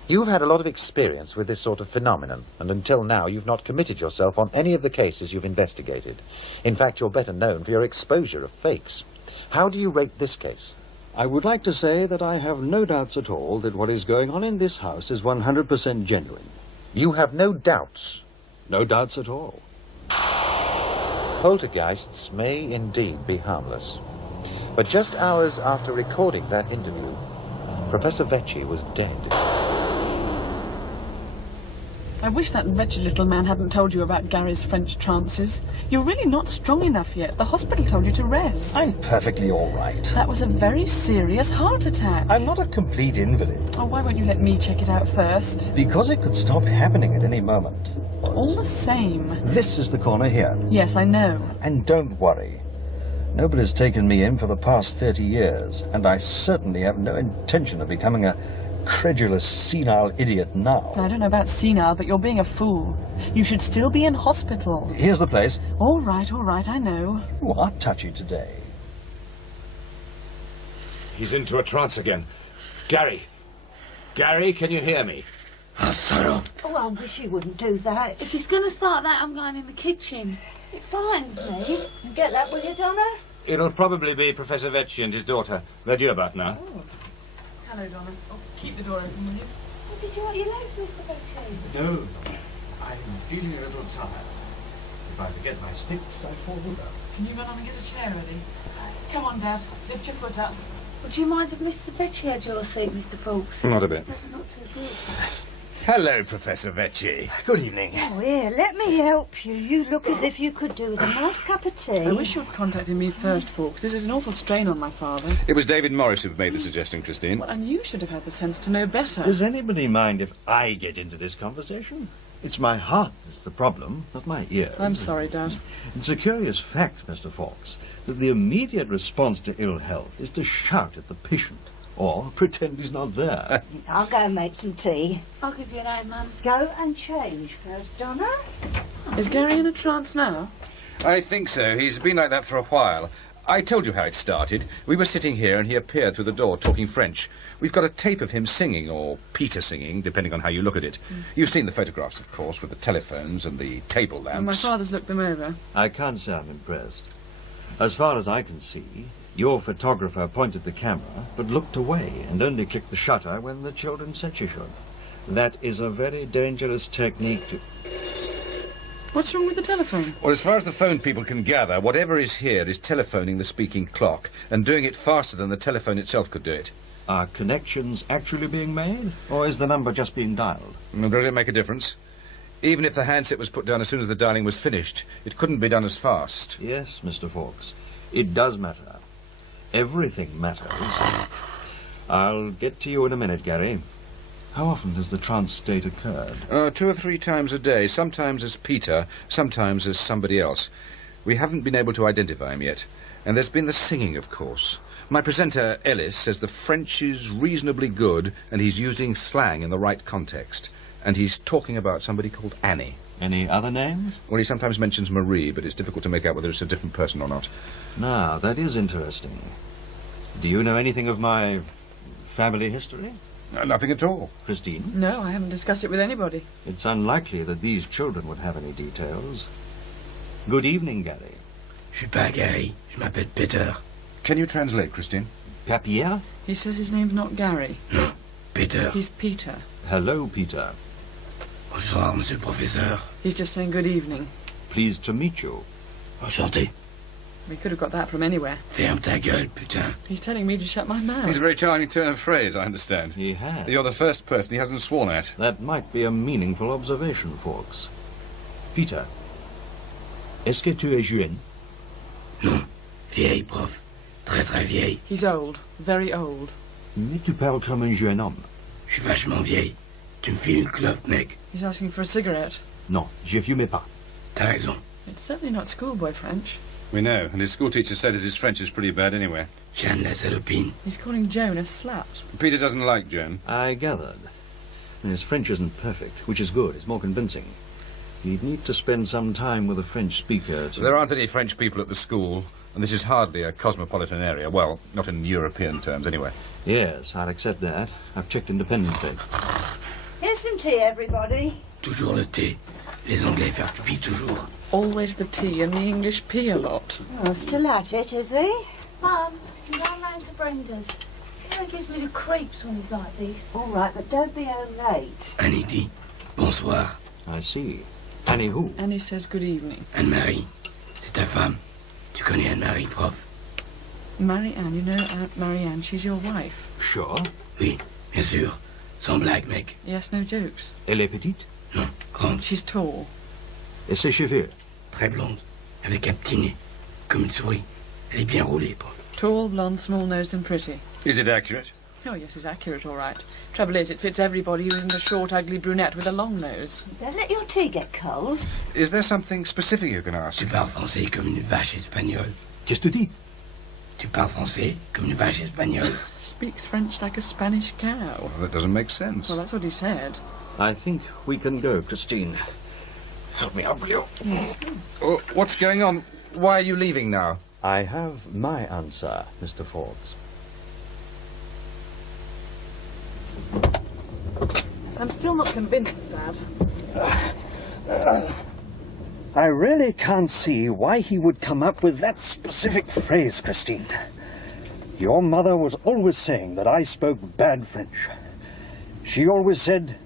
You've had a lot of experience with this sort of phenomenon, and until now you've not committed yourself on any of the cases you've investigated. In fact, you're better known for your exposure of fakes. How do you rate this case? I would like to say that I have no doubts at all that what is going on in this house is 100% genuine. You have no doubts? No doubts at all. Poltergeists may indeed be harmless. But just hours after recording that interview, Professor Vecchi was dead. I wish that wretched little man hadn't told you about Gary's French trances. You're really not strong enough yet. The hospital told you to rest. I'm perfectly all right. That was a very serious heart attack. I'm not a complete invalid. Oh, why won't you let me check it out first? Because it could stop happening at any moment. All the same. This is the corner here. Yes, I know. And don't worry. Nobody's taken me in for the past 30 years, and I certainly have no intention of becoming a credulous, senile idiot now. I don't know about senile, but you're being a fool. You should still be in hospital. Here's the place. All right, I know. You are touchy today. He's into a trance again. Gary! Gary, can you hear me? Oh, I wish he wouldn't do that. If he's going to start that, I'm going in the kitchen. It frightens me. You get that, will you, Donna? It'll probably be Professor Vecchi and his daughter. They're due about now. Oh. Hello, Donna. Oh, keep the door open, will you? What did you want your legs, Mr. Vecchi? No, I'm feeling a little tired. If I forget my sticks, I fall over. Can you run on and get a chair ready? Come on, Dad. Lift your foot up. Would you mind if Mr. Vecchi had your seat, Mr. Fawkes? Not a bit. It doesn't look too good. Hello, Professor Vecchi. Good evening. Oh, here, let me help you. You look as if you could do with a nice cup of tea. I wish you'd contacted me first, Fawkes. This is an awful strain on my father. It was David Morris who made the suggestion, Christine. Well, and you should have had the sense to know better. Does anybody mind if I get into this conversation? It's my heart that's the problem, not my ears. I'm sorry, Dad. It's a curious fact, Mr. Fawkes, that the immediate response to ill health is to shout at the patient or pretend he's not there. I'll go and make some tea. I'll give you an hand, Mum. Go and change first, Donna. Is Gary in a trance now? I think so. He's been like that for a while. I told you how it started. We were sitting here and he appeared through the door talking French. We've got a tape of him singing, or Peter singing, depending on how you look at it. You've seen the photographs, of course, with the telephones and the table lamps. Well, my father's looked them over. I can't say I'm impressed. As far as I can see, your photographer pointed the camera, but looked away and only clicked the shutter when the children said she should. That is a very dangerous technique to... What's wrong with the telephone? Well, as far as the phone people can gather, whatever is here is telephoning the speaking clock, and doing it faster than the telephone itself could do it. Are connections actually being made, or is the number just being dialed? Does it make a difference? Even if the handset was put down as soon as the dialing was finished, it couldn't be done as fast. Yes, Mr. Fawkes. It does matter. Everything matters. I'll get to you in a minute, Gary. How often has the trance state occurred? 2 or 3 times a day, sometimes as Peter, sometimes as somebody else. We haven't been able to identify him yet. And there's been the singing, of course. My presenter, Ellis, says the French is reasonably good and he's using slang in the right context. And he's talking about somebody called Annie. Any other names? Well, he sometimes mentions Marie, but it's difficult to make out whether it's a different person or not. Now, that is interesting. Do you know anything of my family history? Nothing at all. Christine? No, I haven't discussed it with anybody. It's unlikely that these children would have any details. Good evening, Gary. Je suis pas Gary, je m'appelle Peter. Can you translate, Christine? Pierre? He says his name's not Gary. No, Peter. He's Peter. Hello, Peter. Bonsoir, monsieur le professeur. He's just saying good evening. Pleased to meet you. Enchanté. We could have got that from anywhere. Ferme ta gueule, putain. He's telling me to shut my mouth. It's a very charming turn of phrase, I understand. He has. You're the first person he hasn't sworn at. That might be a meaningful observation, Fawkes. Peter, est-ce que tu es jeune? Non, vieille, prof. Très, très vieille. He's old, very old. Mais tu parles comme un jeune homme. Je suis vachement vieille. Tu me files une clope, mec. He's asking for a cigarette. Non, je fume pas. T'as raison. It's certainly not schoolboy French. We know, and his schoolteacher said that his French is pretty bad anyway. Jeanne la salopine. He's calling Joan a slut. Peter doesn't like Joan. I gathered. His French isn't perfect, which is good. It's more convincing. He'd need to spend some time with a French speaker to... There aren't any French people at the school, and this is hardly a cosmopolitan area. Well, not in European terms, anyway. Yes, I'll accept that. I've checked independently. Here's some tea, everybody. Toujours le thé. Les Anglais faire pipi toujours. Always the tea, and the English pee a lot. Oh, still at it, is he? Mum, I'm going round to Brenda's. He gives me the creeps when he's like this. All right, but don't be home late. Annie dit bonsoir. I see. Annie who? Annie says good evening. Anne-Marie. C'est ta femme. Tu connais Anne-Marie, prof? Marianne, you know Aunt Marianne, she's your wife. Sure. Oui, bien sûr. Sans blague, mec. Yes, no jokes. Elle est petite? Non, grande. She's tall. Et ses cheveux? Très blonde. Avec un petit nez. Comme une souris. Elle est bien roulée, prof. Tall, blonde, small-nosed and pretty. Is it accurate? Oh, yes, it's accurate, all right. Trouble is, it fits everybody who isn't a short, ugly brunette with a long nose. Don't let your tea get cold. Is there something specific you can ask? Tu parles français comme une vache espagnole. Qu'est-ce que tu dis? Tu parles français comme une vache espagnole. Speaks French like a Spanish cow. Well, that doesn't make sense. Well, that's what he said. I think we can go, Christine. Help me up, will you? Yes. Oh, what's going on? Why are you leaving now? I have my answer, Mr. Forbes. I'm still not convinced, Dad. I really can't see why he would come up with that specific phrase, Christine. Your mother was always saying that I spoke bad French. She always said,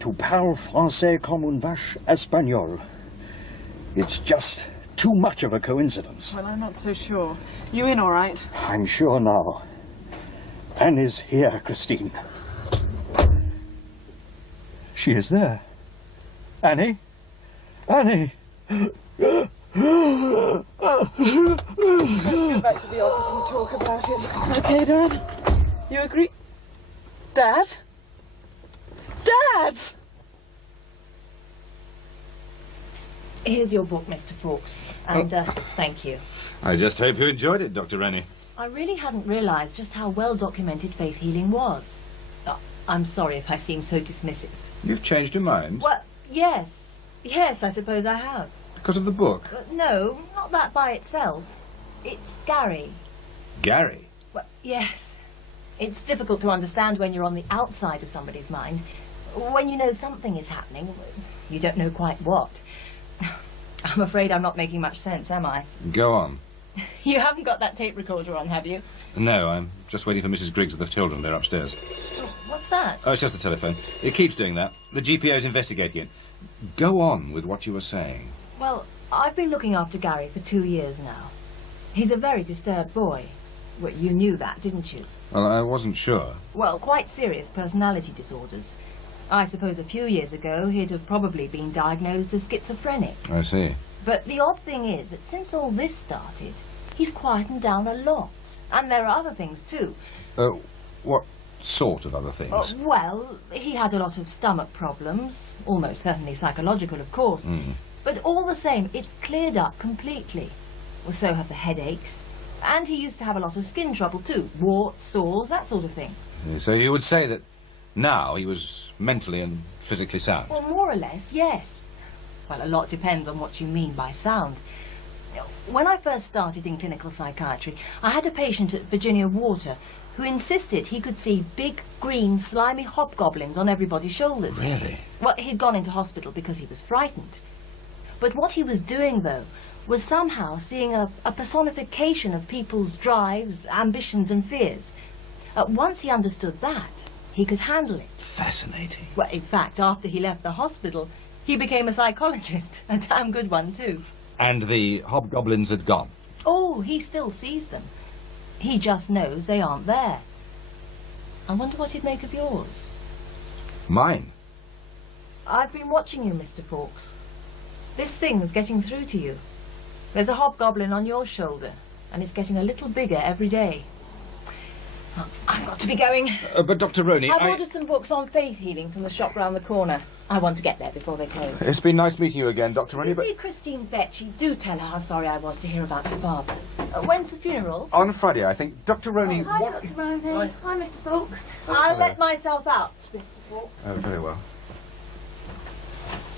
tu parles français comme une vache espagnole. It's just too much of a coincidence. Well, I'm not so sure. You in all right? I'm sure now. Anne is here, Christine. She is there. Annie? Annie! Let's go back to the office and talk about it. Okay, Dad? You agree? Dad? Dad! Here's your book, Mr. Fawkes, and thank you. I just hope you enjoyed it, Dr. Rennie. I really hadn't realised just how well documented faith healing was. Oh, I'm sorry if I seem so dismissive. You've changed your mind? Well, yes. Yes, I suppose I have. Because of the book? No, not that by itself. It's Gary. Gary? Well, yes. It's difficult to understand when you're on the outside of somebody's mind. When you know something is happening, you don't know quite what. I'm afraid I'm not making much sense, am I? Go on. You haven't got that tape recorder on, have you? No, I'm just waiting for Mrs. Griggs and the children. They're upstairs. Oh, what's that? Oh, it's just the telephone. It keeps doing that. The GPO's investigating it. Go on with what you were saying. Well, I've been looking after Gary for 2 years now. He's a very disturbed boy. Well, you knew that, didn't you? Well, I wasn't sure. Well, quite serious personality disorders. I suppose a few years ago he'd have probably been diagnosed as schizophrenic. I see. But the odd thing is that since all this started, he's quietened down a lot. And there are other things too. What sort of other things? Well, he had a lot of stomach problems, almost certainly psychological, of course. But all the same, it's cleared up completely. Well, so have the headaches. And he used to have a lot of skin trouble too. Warts, sores, that sort of thing. So you would say that now he was mentally and physically sound? Well, more or less, yes. Well, a lot depends on what you mean by sound. When I first started in clinical psychiatry, I had a patient at Virginia Water who insisted he could see big, green, slimy hobgoblins on everybody's shoulders. Really? Well, he'd gone into hospital because he was frightened. But what he was doing, though, was somehow seeing a personification of people's drives, ambitions and fears. Once he understood that, he could handle it. Fascinating. Well, in fact, after he left the hospital, he became a psychologist, a damn good one, too. And the hobgoblins had gone? Oh, he still sees them. He just knows they aren't there. I wonder what he'd make of yours. Mine? I've been watching you, Mr. Fawkes. This thing's getting through to you. There's a hobgoblin on your shoulder, and it's getting a little bigger every day. Oh, I've got to be going. But Dr. Roney, I've ordered some books on faith healing from the shop round the corner. I want to get there before they close. It's been nice meeting you again, Dr. Roney, You but... see Christine Betchy, do tell her how sorry I was to hear about her father. When's the funeral? On Friday, I think. Dr. Roney, Hi, what... Dr. Roney. Hi, Mr. Fawkes. Oh, I'll hello. let myself out, Mr. Fawkes. Oh, very well.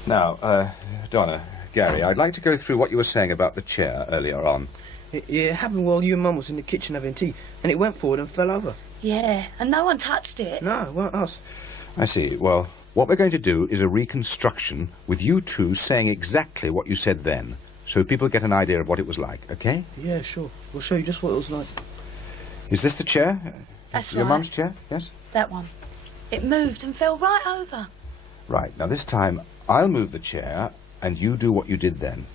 Now, Donna, Gary, I'd like to go through what you were saying about the chair earlier on. It happened while you and Mum was in the kitchen having tea, and it went forward and fell over. Yeah, and no one touched it. No, it weren't us. I see. Well, what we're going to do is a reconstruction with you two saying exactly what you said then, so people get an idea of what it was like, okay? Yeah, sure. We'll show you just what it was like. Is this the chair? That's Your right. mum's chair? Yes? That one. It moved and fell right over. Right. Now, this time, I'll move the chair, and you do what you did then.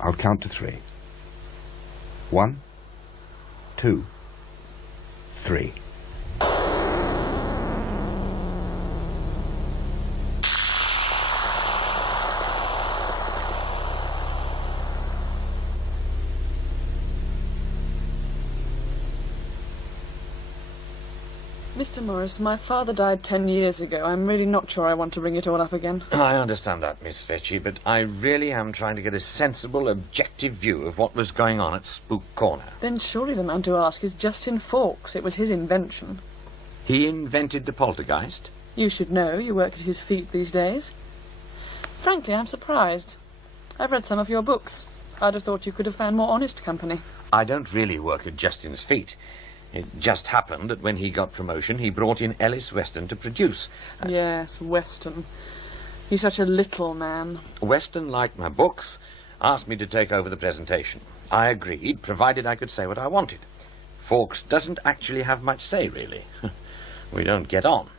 I'll count to 3. 1, 2, 3. Mr. Morris, my father died 10 years ago. I'm really not sure I want to bring it all up again. I understand that, Miss Fetchy, but I really am trying to get a sensible, objective view of what was going on at Spook Corner. Then surely the man to ask is Justin Fawkes. It was his invention. He invented the poltergeist? You should know. You work at his feet these days. Frankly, I'm surprised. I've read some of your books. I'd have thought you could have found more honest company. I don't really work at Justin's feet. It just happened that when he got promotion, he brought in Ellis Weston to produce. Yes, Weston. He's such a little man. Weston liked my books, asked me to take over the presentation. I agreed, provided I could say what I wanted. Fawkes doesn't actually have much say, really. We don't get on.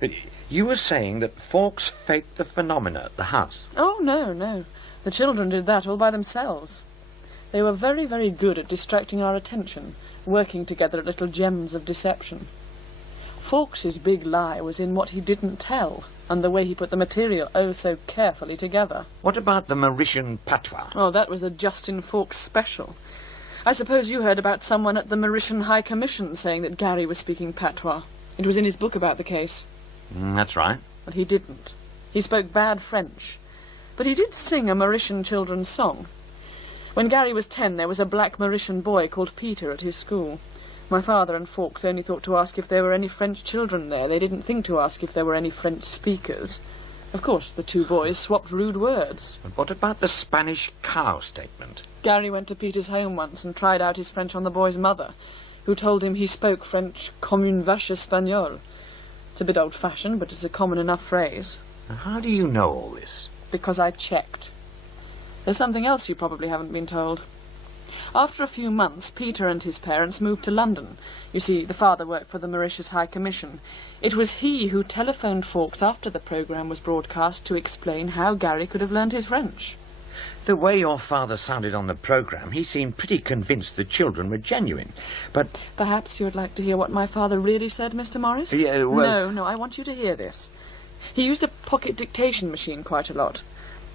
But you were saying that Fawkes faked the phenomena at the house. Oh, no, no. The children did that all by themselves. They were very, very good at distracting our attention, working together at little gems of deception. Fawkes's big lie was in what he didn't tell. and the way he put the material oh so carefully together. What about the Mauritian patois? Oh, that was a Justin Fawkes special. I suppose you heard about someone at the Mauritian High Commission saying that Gary was speaking patois. It was in his book about the case. That's right. But he didn't. He spoke bad French. But he did sing a Mauritian children's song. When Gary was 10, there was a black Mauritian boy called Peter at his school. My father and Fawkes only thought to ask if there were any French children there. They didn't think to ask if there were any French speakers. Of course, the two boys swapped rude words. But what about the Spanish cow statement? Gary went to Peter's home once and tried out his French on the boy's mother, who told him he spoke French comme une vache espagnole. It's a bit old-fashioned, but it's a common enough phrase. How do you know all this? Because I checked. There's something else you probably haven't been told. After a few months, Peter and his parents moved to London. You see, the father worked for the Mauritius High Commission. It was he who telephoned Fawkes after the programme was broadcast to explain how Gary could have learned his French. The way your father sounded on the programme, he seemed pretty convinced the children were genuine. But... Perhaps you would like to hear what my father really said, Mr. Morris? Yeah, well... No, I want you to hear this. He used a pocket dictation machine quite a lot.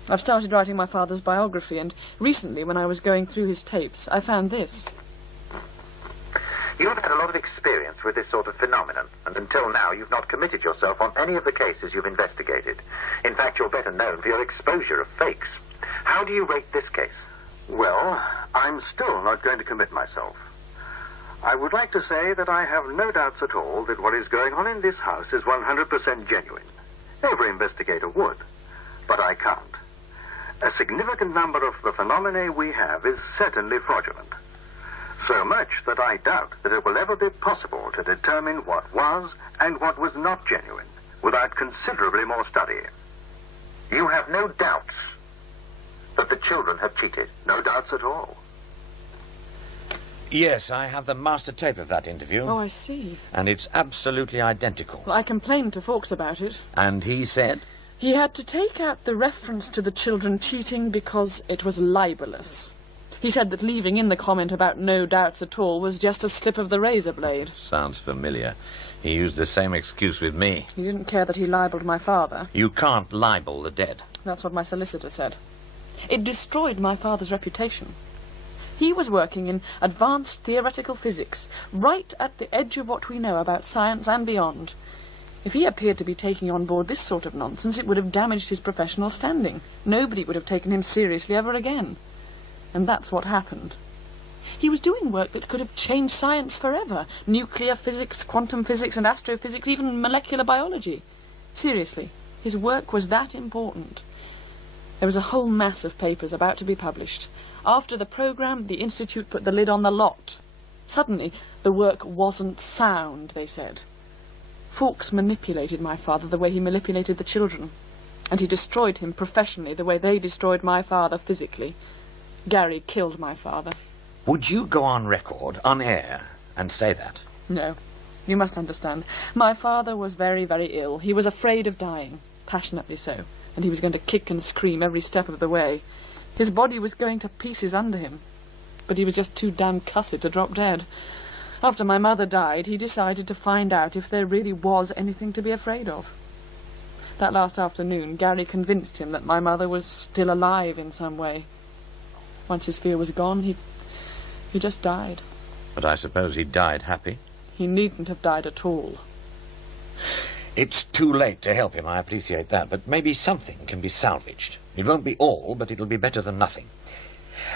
I've started writing my father's biography, and recently, when I was going through his tapes, I found this. You've had a lot of experience with this sort of phenomenon, and until now you've not committed yourself on any of the cases you've investigated. In fact, you're better known for your exposure of fakes. How do you rate this case? Well, I'm still not going to commit myself. I would like to say that I have no doubts at all that what is going on in this house is 100% genuine. Every investigator would, but I can't. A significant number of the phenomena we have is certainly fraudulent. So much that I doubt that it will ever be possible to determine what was and what was not genuine without considerably more study. You have no doubts that the children have cheated? No doubts at all. Yes, I have the master tape of that interview. Oh, I see. And it's absolutely identical. Well, I complained to Fawkes about it. And he said? He had to take out the reference to the children cheating because it was libelous. He said that leaving in the comment about no doubts at all was just a slip of the razor blade. Sounds familiar. He used the same excuse with me. He didn't care that he libelled my father. You can't libel the dead. That's what my solicitor said. It destroyed my father's reputation. He was working in advanced theoretical physics, right at the edge of what we know about science and beyond. If he appeared to be taking on board this sort of nonsense, it would have damaged his professional standing. Nobody would have taken him seriously ever again. And that's what happened. He was doing work that could have changed science forever. Nuclear physics, quantum physics and astrophysics, even molecular biology. Seriously, his work was that important. There was a whole mass of papers about to be published. After the programme, the Institute put the lid on the lot. Suddenly, the work wasn't sound, they said. Fawkes manipulated my father the way he manipulated the children. And he destroyed him professionally the way they destroyed my father physically. Gary killed my father. Would you go on record, on air, and say that? No. You must understand. My father was very, very ill. He was afraid of dying. Passionately so. And he was going to kick and scream every step of the way. His body was going to pieces under him. But he was just too damn cussed to drop dead. After my mother died, he decided to find out if there really was anything to be afraid of. That last afternoon, Gary convinced him that my mother was still alive in some way. Once his fear was gone, he just died. But I suppose he died happy? He needn't have died at all. It's too late to help him, I appreciate that, but maybe something can be salvaged. It won't be all, but it'll be better than nothing.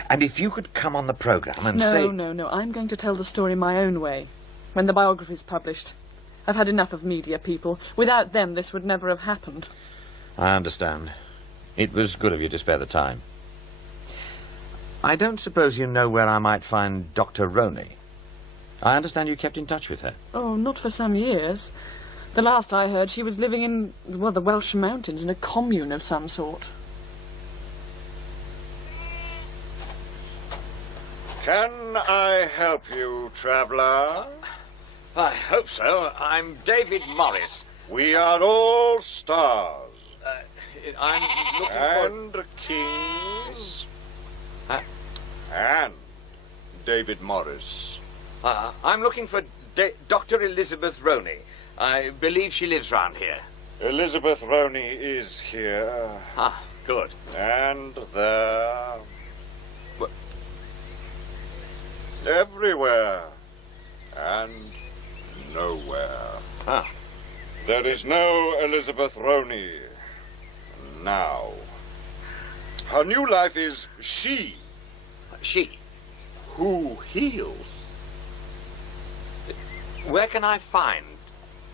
And if you could come on the programme and say... No, I'm going to tell the story my own way, when the biography's published. I've had enough of media people. Without them, this would never have happened. I understand. It was good of you to spare the time. I don't suppose you know where I might find Dr. Roney. I understand you kept in touch with her. Oh, not for some years. The last I heard, she was living in, well, the Welsh mountains in a commune of some sort. Can I help you, traveller? I hope so. I'm David Morris. We are all stars. I'm looking for... kings. And David Morris. I'm looking for Dr. Elizabeth Roney. I believe she lives round here. Elizabeth Roney is here. Ah, good. And there. Everywhere. And nowhere. Ah. There is no Elizabeth Roney now. Her new life is she. She? Who heals. Where can I find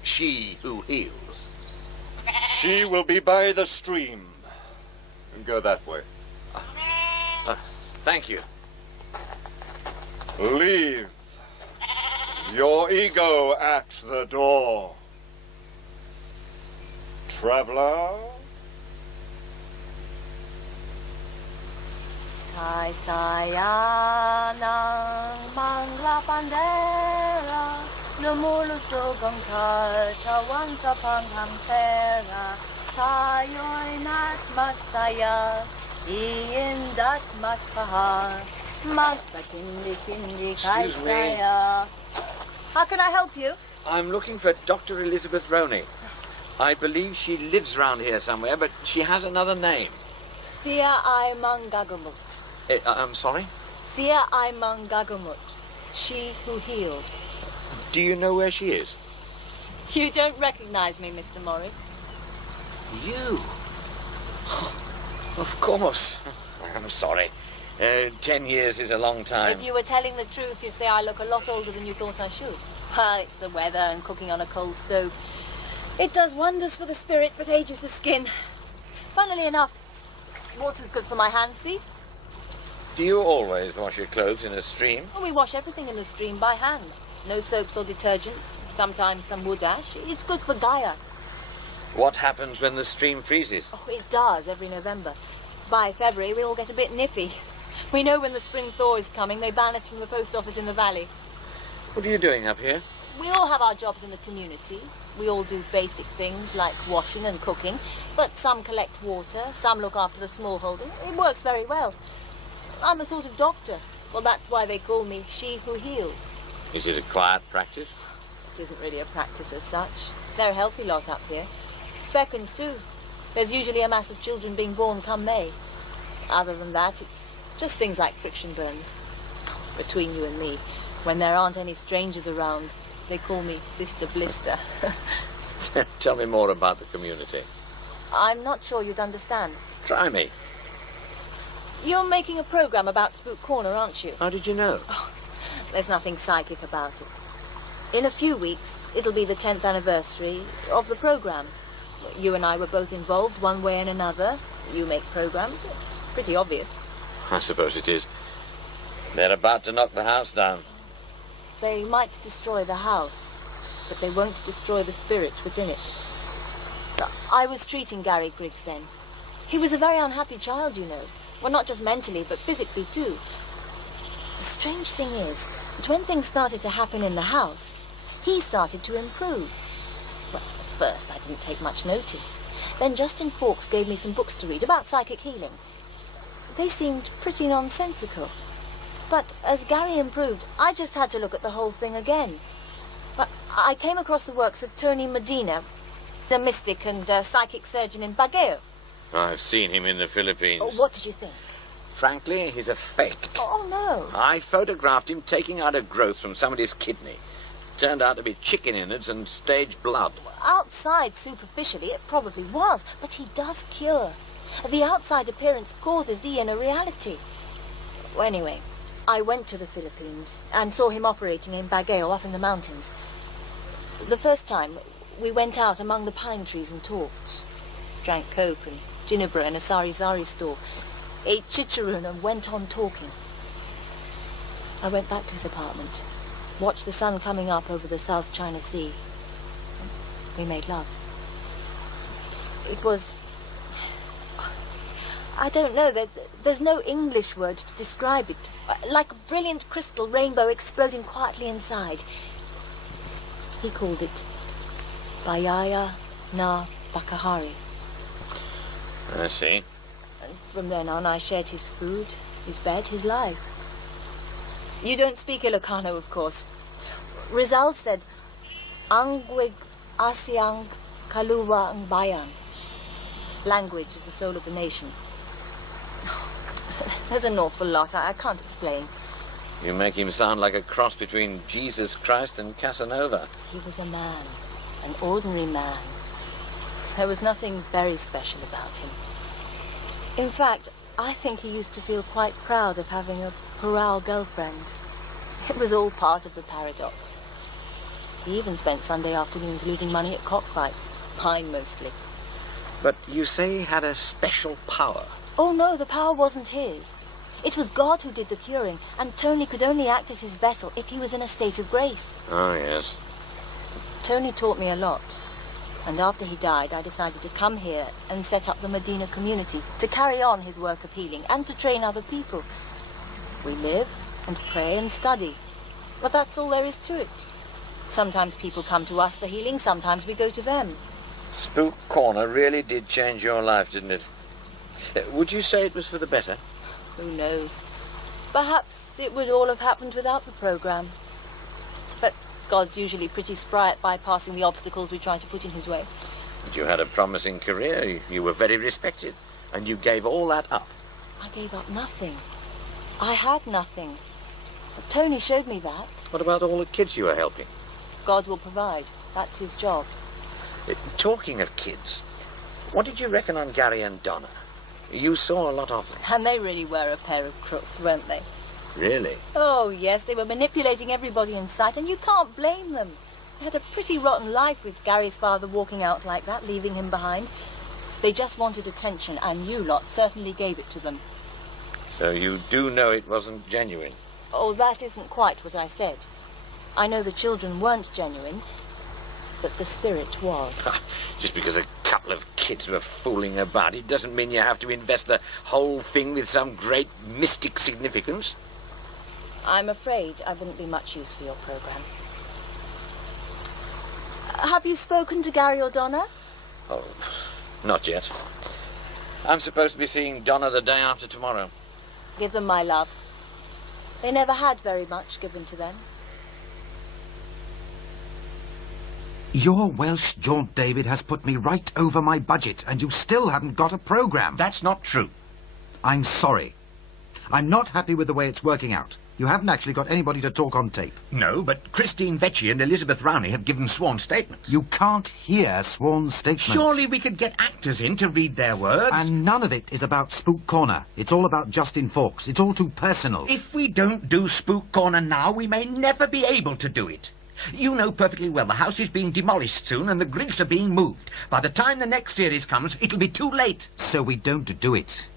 she who heals? She will be by the stream. And go that way. Thank you. Leave your ego at the door. Traveler? Kay saya ng mga bandera, lumulusog ang katawan sa panghampera. Tayo'y magsaya, iinda't magpahal, magpatindi-tindi kay Excuse me. saya. How can I help you? I'm looking for Dr. Elizabeth Roney. I believe she lives round here somewhere, but she has another name. Siya ay manggagamot. I'm sorry? Siya ay manggagamot. She who heals. Do you know where she is? You don't recognize me, Mr. Morris. You? Of course. I'm sorry. 10 years is a long time. If you were telling the truth, you'd say I look a lot older than you thought I should. Well, it's the weather and cooking on a cold stove. It does wonders for the spirit, but ages the skin. Funnily enough, water's good for my hands, see? Do you always wash your clothes in a stream? Well, we wash everything in the stream by hand. No soaps or detergents, sometimes some wood ash. It's good for Gaia. What happens when the stream freezes? Oh, it does every November. By February, we all get a bit nippy. We know when the spring thaw is coming. They ban us from the post office in the valley. What are you doing up here? We all have our jobs in the community. We all do basic things like washing and cooking, but some collect water, some look after the smallholding. It works very well. I'm a sort of doctor. Well, that's why they call me she who heals. Is it a quiet practice? It isn't really a practice as such. They're a healthy lot up here. Fecund, too. There's usually a mass of children being born come May. Other than that, it's just things like friction burns. Between you and me, when there aren't any strangers around, they call me Sister Blister. Tell me more about the community. I'm not sure you'd understand. Try me. You're making a program about Spook Corner, aren't you? How did you know? Oh, there's nothing psychic about it. In a few weeks, it'll be the 10th anniversary of the program. You and I were both involved one way and another. You make programs. Pretty obvious. I suppose it is. They're about to knock the house down. They might destroy the house, but they won't destroy the spirit within it. I was treating Gary Griggs then. He was a very unhappy child, you know. Well, not just mentally, but physically too. The strange thing is that when things started to happen in the house, he started to improve. Well, at first I didn't take much notice. Then Justin Fawkes gave me some books to read about psychic healing. They seemed pretty nonsensical. But as Gary improved, I just had to look at the whole thing again. But I came across the works of Tony Medina, the mystic and psychic surgeon in Baguio. I've seen him in the Philippines. Oh, what did you think? Frankly, he's a fake. Oh, no. I photographed him taking out a growth from somebody's kidney. Turned out to be chicken innards and stage blood. Outside, superficially, it probably was, but he does cure. The outside appearance causes the inner reality. Well, anyway, I went to the Philippines and saw him operating in Baguio up in the mountains. The first time, we went out among the pine trees and talked. Drank coke and ginebra in a sari-sari store. Ate chicharron and went on talking. I went back to his apartment. Watched the sun coming up over the South China Sea. We made love. It was... I don't know, there's no English word to describe it. Like a brilliant crystal rainbow exploding quietly inside. He called it Bayaya na Bakahari. I see. And from then on I shared his food, his bed, his life. You don't speak Ilocano, of course. Rizal said, Angwig Asiang kaluwa ang bayan. Language is the soul of the nation. There's an awful lot I can't explain. You make him sound like a cross between Jesus Christ and Casanova. He was a man, an ordinary man. There was nothing very special about him. In fact, I think he used to feel quite proud of having a chorale girlfriend. It was all part of the paradox. He even spent Sunday afternoons losing money at cockfights. Mine mostly. But you say he had a special power. Oh no, the power wasn't his. It was God who did the curing, and Tony could only act as his vessel if he was in a state of grace. Oh, yes. Tony taught me a lot. And after he died, I decided to come here and set up the Medina community to carry on his work of healing and to train other people. We live and pray and study. But that's all there is to it. Sometimes people come to us for healing, sometimes we go to them. Spook Corner really did change your life, didn't it? Would you say it was for the better? Who knows? Perhaps it would all have happened without the program. But God's usually pretty spry at bypassing the obstacles we try to put in his way. But you had a promising career. You were very respected. And you gave all that up. I gave up nothing. I had nothing. But Tony showed me that. What about all the kids you were helping? God will provide. That's his job. Talking of kids, what did you reckon on Gary and Donna? You saw a lot of them. And they really were a pair of crooks, weren't they? Really? Oh, yes, they were manipulating everybody in sight, and you can't blame them. They had a pretty rotten life with Gary's father walking out like that, leaving him behind. They just wanted attention, and you lot certainly gave it to them. So you do know it wasn't genuine? Oh, that isn't quite what I said. I know the children weren't genuine, but the spirit was. Just because a couple of kids were fooling about, it doesn't mean you have to invest the whole thing with some great mystic significance. I'm afraid I wouldn't be much use for your program. Have you spoken to Gary or Donna? Oh, not yet. I'm supposed to be seeing Donna the day after tomorrow. Give them my love. They never had very much given to them. Your Welsh jaunt, David, has put me right over my budget, and you still haven't got a programme. That's not true. I'm sorry. I'm not happy with the way it's working out. You haven't actually got anybody to talk on tape. No, but Christine Vecchi and Elizabeth Rowney have given sworn statements. You can't hear sworn statements. Surely we could get actors in to read their words. And none of it is about Spook Corner. It's all about Justin Fawkes. It's all too personal. If we don't do Spook Corner now, we may never be able to do it. You know perfectly well the house is being demolished soon and the Griggs are being moved. By the time the next series comes, it'll be too late. So we don't do it.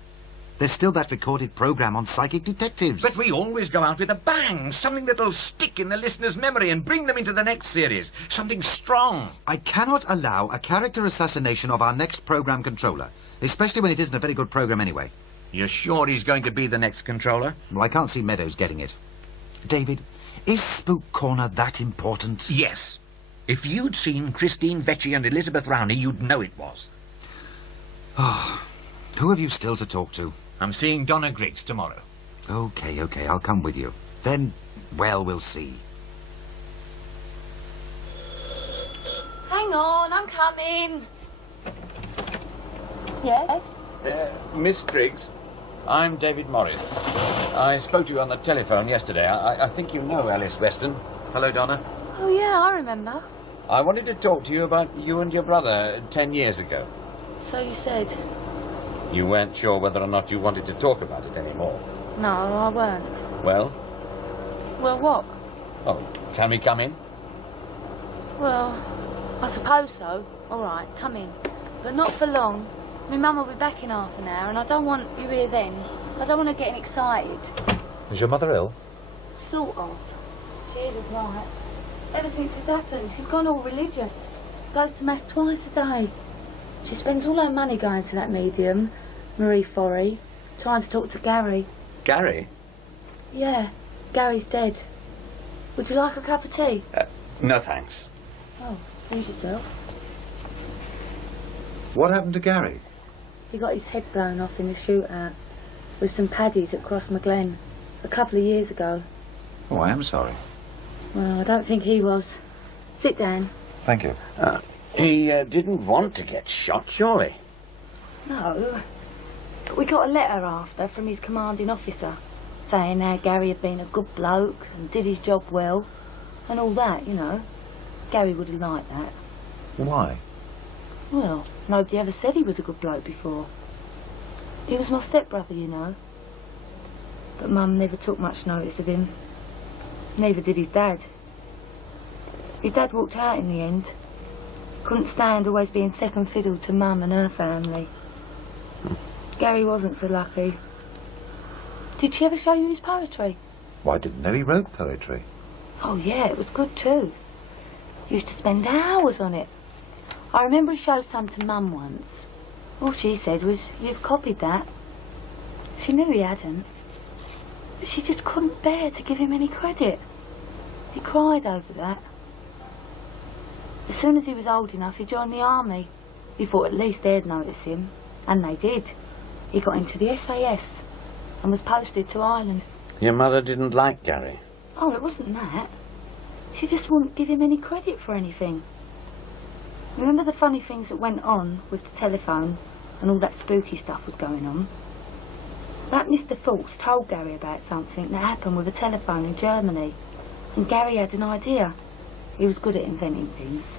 There's still that recorded programme on psychic detectives. But we always go out with a bang. Something that'll stick in the listener's memory and bring them into the next series. Something strong. I cannot allow a character assassination of our next programme controller, especially when it isn't a very good programme anyway. You're sure he's going to be the next controller? Well, I can't see Meadows getting it. David, is Spook Corner that important? Yes. If you'd seen Christine Vecchi and Elizabeth Rowney, you'd know it was. Oh, who have you still to talk to? I'm seeing Donna Griggs tomorrow. Okay, I'll come with you. Then, well, we'll see. Hang on, I'm coming. Yes? Miss Griggs, I'm David Morris. I spoke to you on the telephone yesterday. I think you know Alice Weston. Hello, Donna. Oh, yeah, I remember. I wanted to talk to you about you and your brother 10 years ago. So you said? You weren't sure whether or not you wanted to talk about it anymore. No, I weren't. Well? Well, what? Oh, can we come in? Well, I suppose so. All right, come in. But not for long. My mum will be back in half an hour, and I don't want you here then. I don't want her getting excited. Is your mother ill? Sort of. She is all right. Ever since it's happened, she's gone all religious. Goes to mass twice a day. She spends all her money going to that medium, Marie Forey, trying to talk to Gary. Gary? Yeah, Gary's dead. Would you like a cup of tea? No, thanks. Oh, please yourself. What happened to Gary? He got his head blown off in a shootout with some paddies at Crossmaglen a couple of years ago. Oh, I am sorry. Well, I don't think he was. Sit down. Thank you. He didn't want to get shot, surely? No. But we got a letter after from his commanding officer saying how Gary had been a good bloke and did his job well and all that, you know. Gary would have liked that. Why? Well, nobody ever said he was a good bloke before. He was my stepbrother, you know. But Mum never took much notice of him. Neither did his dad. His dad walked out in the end. Couldn't stand always being second fiddle to Mum and her family. Gary wasn't so lucky. Did she ever show you his poetry? Well, I didn't know he wrote poetry. Oh yeah, it was good too. He used to spend hours on it. I remember he showed some to Mum once. All she said was, "You've copied that." She knew he hadn't. But she just couldn't bear to give him any credit. He cried over that. As soon as he was old enough, he joined the army. He thought at least they'd notice him. And they did. He got into the SAS and was posted to Ireland. Your mother didn't like Gary? Oh, it wasn't that. She just wouldn't give him any credit for anything. Remember the funny things that went on with the telephone and all that spooky stuff was going on? That Mr. Fawkes told Gary about something that happened with a telephone in Germany, and Gary had an idea. He was good at inventing things.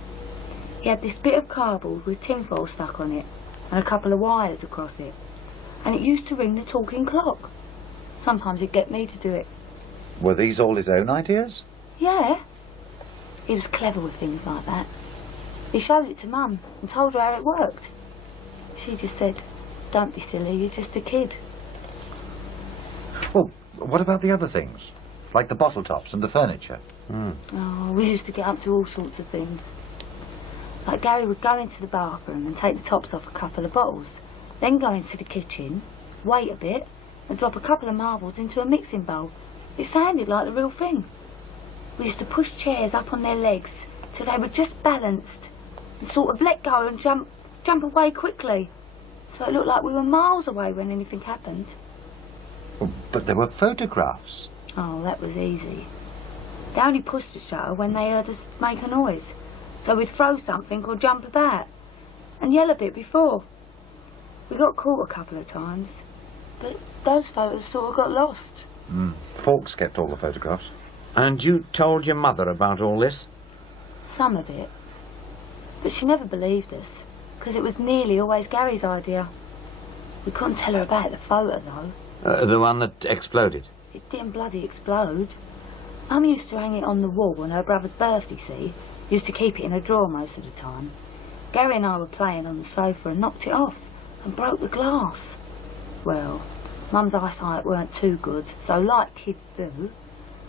He had this bit of cardboard with tinfoil stuck on it and a couple of wires across it, and it used to ring the talking clock. Sometimes he'd get me to do it. Were these all his own ideas? Yeah. He was clever with things like that. He showed it to Mum and told her how it worked. She just said, "Don't be silly, you're just a kid." Well, what about the other things? Like the bottle tops and the furniture? Oh, we used to get up to all sorts of things. Like Gary would go into the bathroom and take the tops off a couple of bottles, then go into the kitchen, wait a bit, and drop a couple of marbles into a mixing bowl. It sounded like the real thing. We used to push chairs up on their legs till they were just balanced and sort of let go and jump away quickly, so it looked like we were miles away when anything happened. Oh, but there were photographs. Oh, that was easy. They only pushed the shutter when they heard us make a noise, so we'd throw something or jump about and yell a bit before. We got caught a couple of times, but those photos sort of got lost. Fawkes kept all the photographs. And you told your mother about all this? Some of it. But she never believed us, because it was nearly always Gary's idea. We couldn't tell her about the photo, though. The one that exploded? It didn't bloody explode. Mum used to hang it on the wall on her brother's birthday, see? Used to keep it in a drawer most of the time. Gary and I were playing on the sofa and knocked it off and broke the glass. Well, Mum's eyesight weren't too good, so like kids do,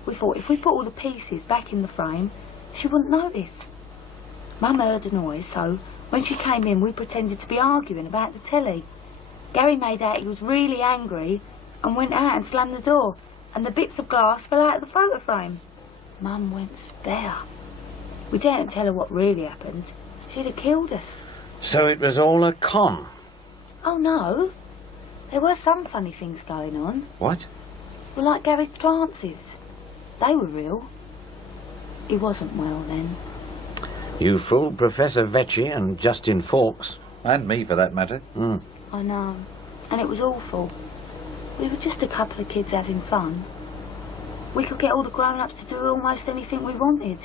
we thought if we put all the pieces back in the frame, she wouldn't notice. Mum heard a noise, so when she came in, we pretended to be arguing about the telly. Gary made out he was really angry and went out and slammed the door, and the bits of glass fell out of the photo frame. Mum went spare. We daren't tell her what really happened. She'd have killed us. So it was all a con? Oh, no. There were some funny things going on. What? Well, like Gary's trances. They were real. He wasn't well then. You fooled Professor Vecchi and Justin Fawkes. And me, for that matter. I know. And it was awful. We were just a couple of kids having fun. We could get all the grown-ups to do almost anything we wanted.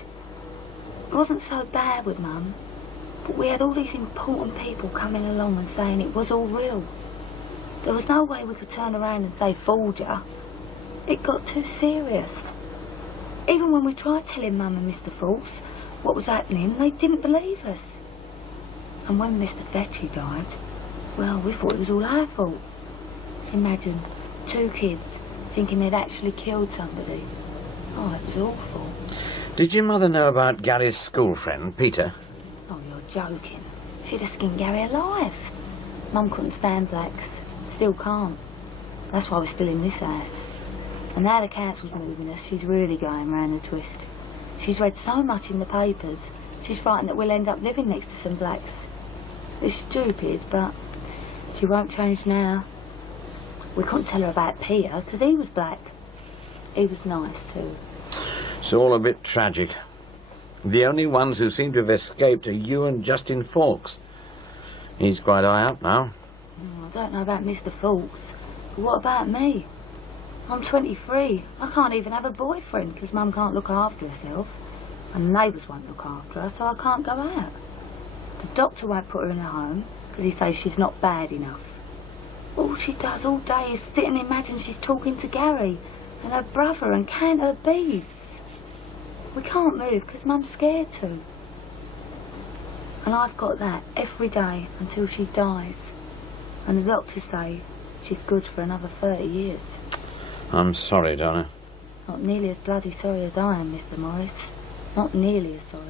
It wasn't so bad with Mum, but we had all these important people coming along and saying it was all real. There was no way we could turn around and say, "Fooled ya." It got too serious. Even when we tried telling Mum and Mr. Fawkes what was happening, they didn't believe us. And when Mr. Vecchi died, well, we thought it was all our fault. Imagine, 2 kids thinking they'd actually killed somebody. Oh, it was awful. Did your mother know about Gary's school friend, Peter? Oh, you're joking. She'd have skinned Gary alive. Mum couldn't stand blacks. Still can't. That's why we're still in this house. And now the council's moving us, she's really going round the twist. She's read so much in the papers, she's frightened that we'll end up living next to some blacks. It's stupid, but she won't change now. We couldn't tell her about Peter, because he was black. He was nice, too. It's all a bit tragic. The only ones who seem to have escaped are you and Justin Fawkes. He's quite high up now. Oh, I don't know about Mr. Fawkes, but what about me? I'm 23. I can't even have a boyfriend because Mum can't look after herself. And the neighbours won't look after her, so I can't go out. The doctor won't put her in a home because he says she's not bad enough. All she does all day is sit and imagine she's talking to Gary and her brother and count her beads. We can't move because Mum's scared to. And I've got that every day until she dies. And the doctors say she's good for another 30 years. I'm sorry, Donna. Not nearly as bloody sorry as I am, Mr. Morris. Not nearly as sorry.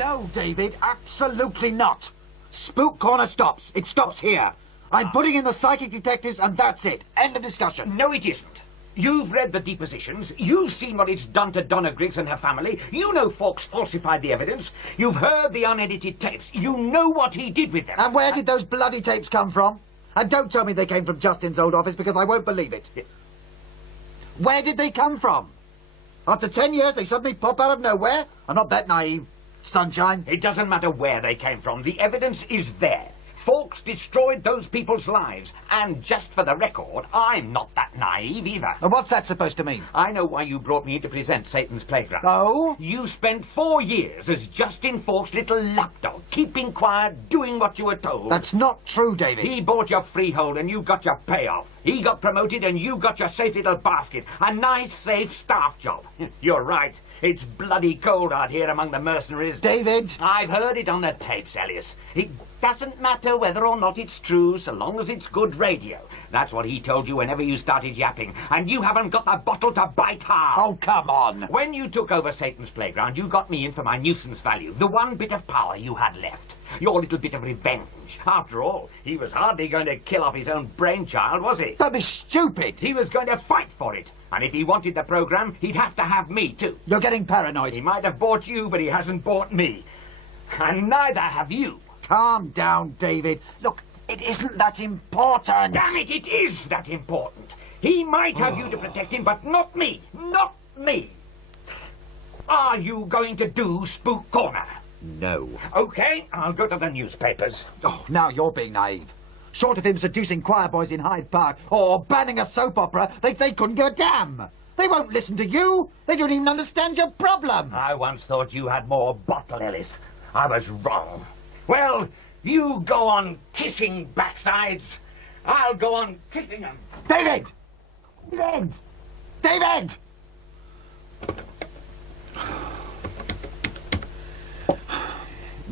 No, David, absolutely not. Spook Corner stops. It stops here. I'm putting in the psychic detectives and that's it. End of discussion. No, it isn't. You've read the depositions. You've seen what it's done to Donna Griggs and her family. You know Fawkes falsified the evidence. You've heard the unedited tapes. You know what he did with them. And where did those bloody tapes come from? And don't tell me they came from Justin's old office because I won't believe it. Where did they come from? After 10 years they suddenly pop out of nowhere? I'm not that naive. Sunshine. It doesn't matter where they came from. The evidence is there. Fawkes destroyed those people's lives. And just for the record, I'm not that naive either. And what's that supposed to mean? I know why you brought me in to present Satan's Playground. Oh? You spent 4 years as Justin Fawkes' little lapdog, keeping quiet, doing what you were told. That's not true, David. He bought your freehold and you got your payoff. He got promoted and you got your safe little basket. A nice, safe staff job. You're right. It's bloody cold out here among the mercenaries. David! I've heard it on the tapes, Alice. It doesn't matter whether or not it's true, so long as it's good radio. That's what he told you whenever you started yapping. And you haven't got the bottle to bite hard. Oh, come on. When you took over Satan's Playground, you got me in for my nuisance value. The one bit of power you had left. Your little bit of revenge. After all, he was hardly going to kill off his own brainchild, was he? Don't be stupid. He was going to fight for it. And if he wanted the program, he'd have to have me, too. You're getting paranoid. He might have bought you, but he hasn't bought me. And neither have you. Calm down, David. Look, it isn't that important. Damn it, it is that important. He might have you to protect him, but not me. Not me. Are you going to do Spook Corner? No. Okay, I'll go to the newspapers. Oh, now you're being naive. Short of him seducing choir boys in Hyde Park or banning a soap opera, they couldn't give a damn. They won't listen to you. They don't even understand your problem. I once thought you had more bottle, Ellis. I was wrong. Well, you go on kissing backsides. I'll go on kissing them. David! David! David!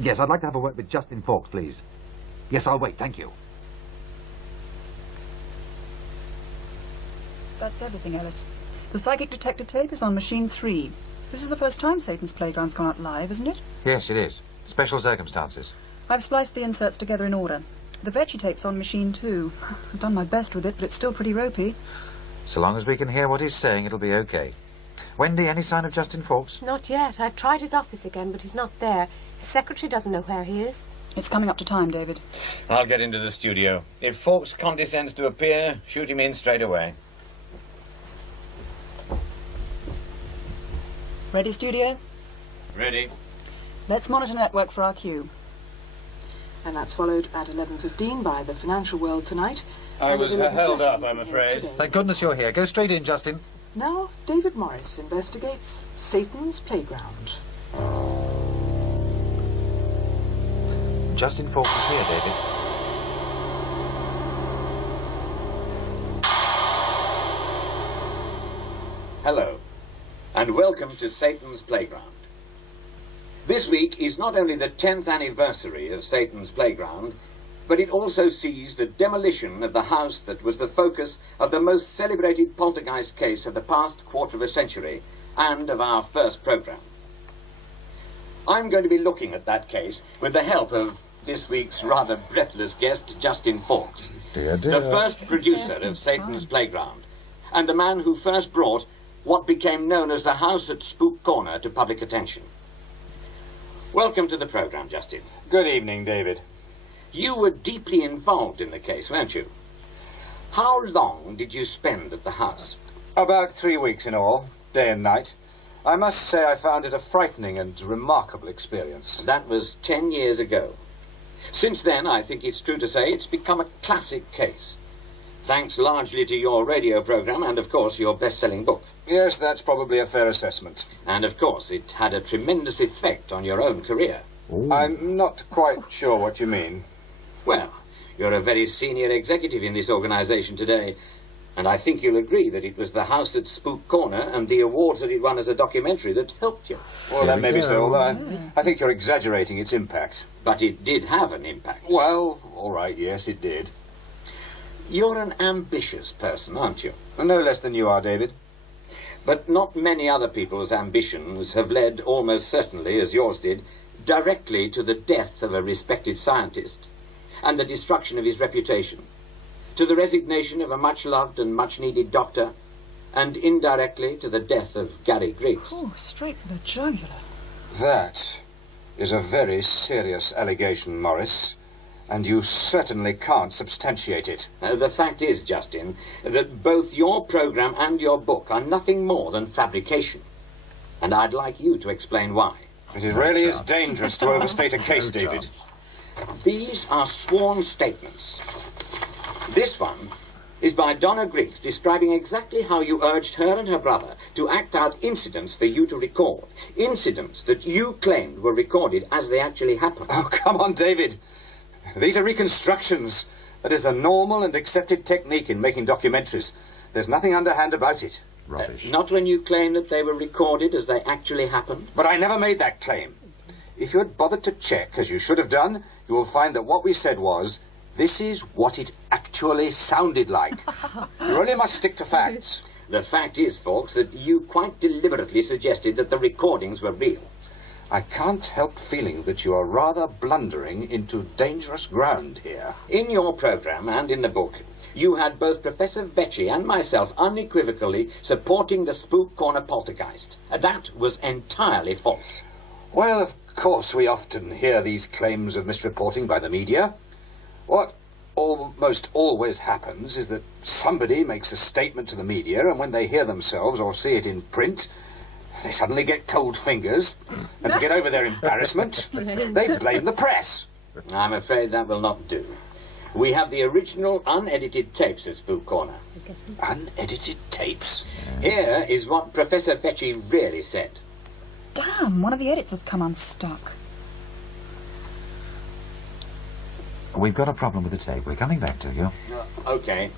Yes, I'd like to have a word with Justin Fawkes, please. Yes, I'll wait, thank you. That's everything, Alice. The psychic detective tape is on machine 3. This is the first time Satan's Playground's gone out live, isn't it? Yes, it is. Special circumstances. I've spliced the inserts together in order. The Vecchi tape's on machine 2. I've done my best with it, but it's still pretty ropey. So long as we can hear what he's saying, it'll be okay. Wendy, any sign of Justin Fawkes? Not yet. I've tried his office again, but he's not there. His secretary doesn't know where he is. It's coming up to time, David. I'll get into the studio. If Fawkes condescends to appear, shoot him in straight away. Ready, studio? Ready. Let's monitor network for our cue. And that's followed at 11:15 by the Financial World Tonight. I was held up, I'm afraid. Thank goodness you're here. Go straight in, Justin. Now, David Morris investigates Satan's Playground. Justin Fawkes is here, David. Hello, and welcome to Satan's Playground. This week is not only the 10th anniversary of Satan's Playground, but it also sees the demolition of the house that was the focus of the most celebrated poltergeist case of the past quarter of a century and of our first program. I'm going to be looking at that case with the help of this week's rather breathless guest, Justin Fawkes, Dear, dear. the first producer of Satan's Playground, and the man who first brought what became known as the house at Spook Corner to public attention. Welcome to the program, Justin. Good evening, David. You were deeply involved in the case, weren't you? How long did you spend at the house? About 3 weeks in all, day and night. I must say I found it a frightening and remarkable experience. That was 10 years ago. Since then, I think it's true to say it's become a classic case. Thanks largely to your radio program and, of course, your best-selling book. Yes, that's probably a fair assessment. And, of course, it had a tremendous effect on your own career. Ooh. I'm not quite sure what you mean. Well, you're a very senior executive in this organization today, and I think you'll agree that it was the house at Spook Corner and the awards that it won as a documentary that helped you. Well, that may be so. I think you're exaggerating its impact. But it did have an impact. Well, all right, yes, it did. You're an ambitious person, aren't you? No less than you are, David. But not many other people's ambitions have led, almost certainly, as yours did, directly to the death of a respected scientist and the destruction of his reputation, to the resignation of a much-loved and much-needed doctor, and indirectly to the death of Gary Griggs. Oh, straight for the jugular. That is a very serious allegation, Morris, and you certainly can't substantiate it. The fact is, Justin, that both your program and your book are nothing more than fabrication, and I'd like you to explain why. It really is dangerous to overstate a case, David. These are sworn statements. This one is by Donna Griggs, describing exactly how you urged her and her brother to act out incidents for you to record. Incidents that you claimed were recorded as they actually happened. Oh, come on, David. These are reconstructions. That is a normal and accepted technique in making documentaries. There's nothing underhand about it. Rubbish. Not when you claim that they were recorded as they actually happened? But I never made that claim. If you had bothered to check, as you should have done, you will find that what we said was, this is what it actually sounded like. You really must stick to facts. The fact is, folks, that you quite deliberately suggested that the recordings were real. I can't help feeling that you are rather blundering into dangerous ground here. In your program and in the book, you had both Professor Vecchi and myself unequivocally supporting the Spook Corner poltergeist. That was entirely false. Well, of course, we often hear these claims of misreporting by the media. What almost always happens is that somebody makes a statement to the media, and when they hear themselves or see it in print, they suddenly get cold fingers, and to get over their embarrassment, they blame the press. I'm afraid that will not do. We have the original unedited tapes at Spook Corner. Unedited tapes? Here is what Professor Vecchi really said. Damn, one of the edits has come unstuck. We've got a problem with the tape. We're coming back to you. Okay.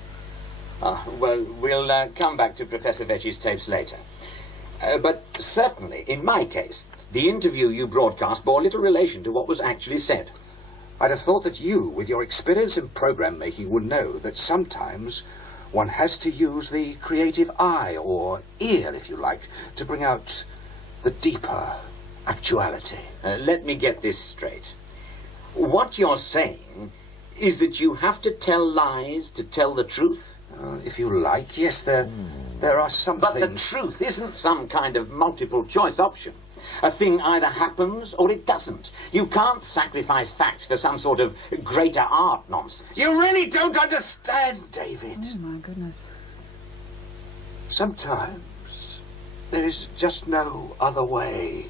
Well, we'll come back to Professor Vecchi's tapes later. But certainly, in my case, the interview you broadcast bore little relation to what was actually said. I'd have thought that you, with your experience in program making, would know that sometimes one has to use the creative eye, or ear, if you like, to bring out the deeper actuality. Let me get this straight. What you're saying is that you have to tell lies to tell the truth? If you like, yes, there are some But things... the truth isn't some kind of multiple choice option. A thing either happens or it doesn't. You can't sacrifice facts for some sort of greater art nonsense. You really don't understand, David. Oh, my goodness. Sometimes there is just no other way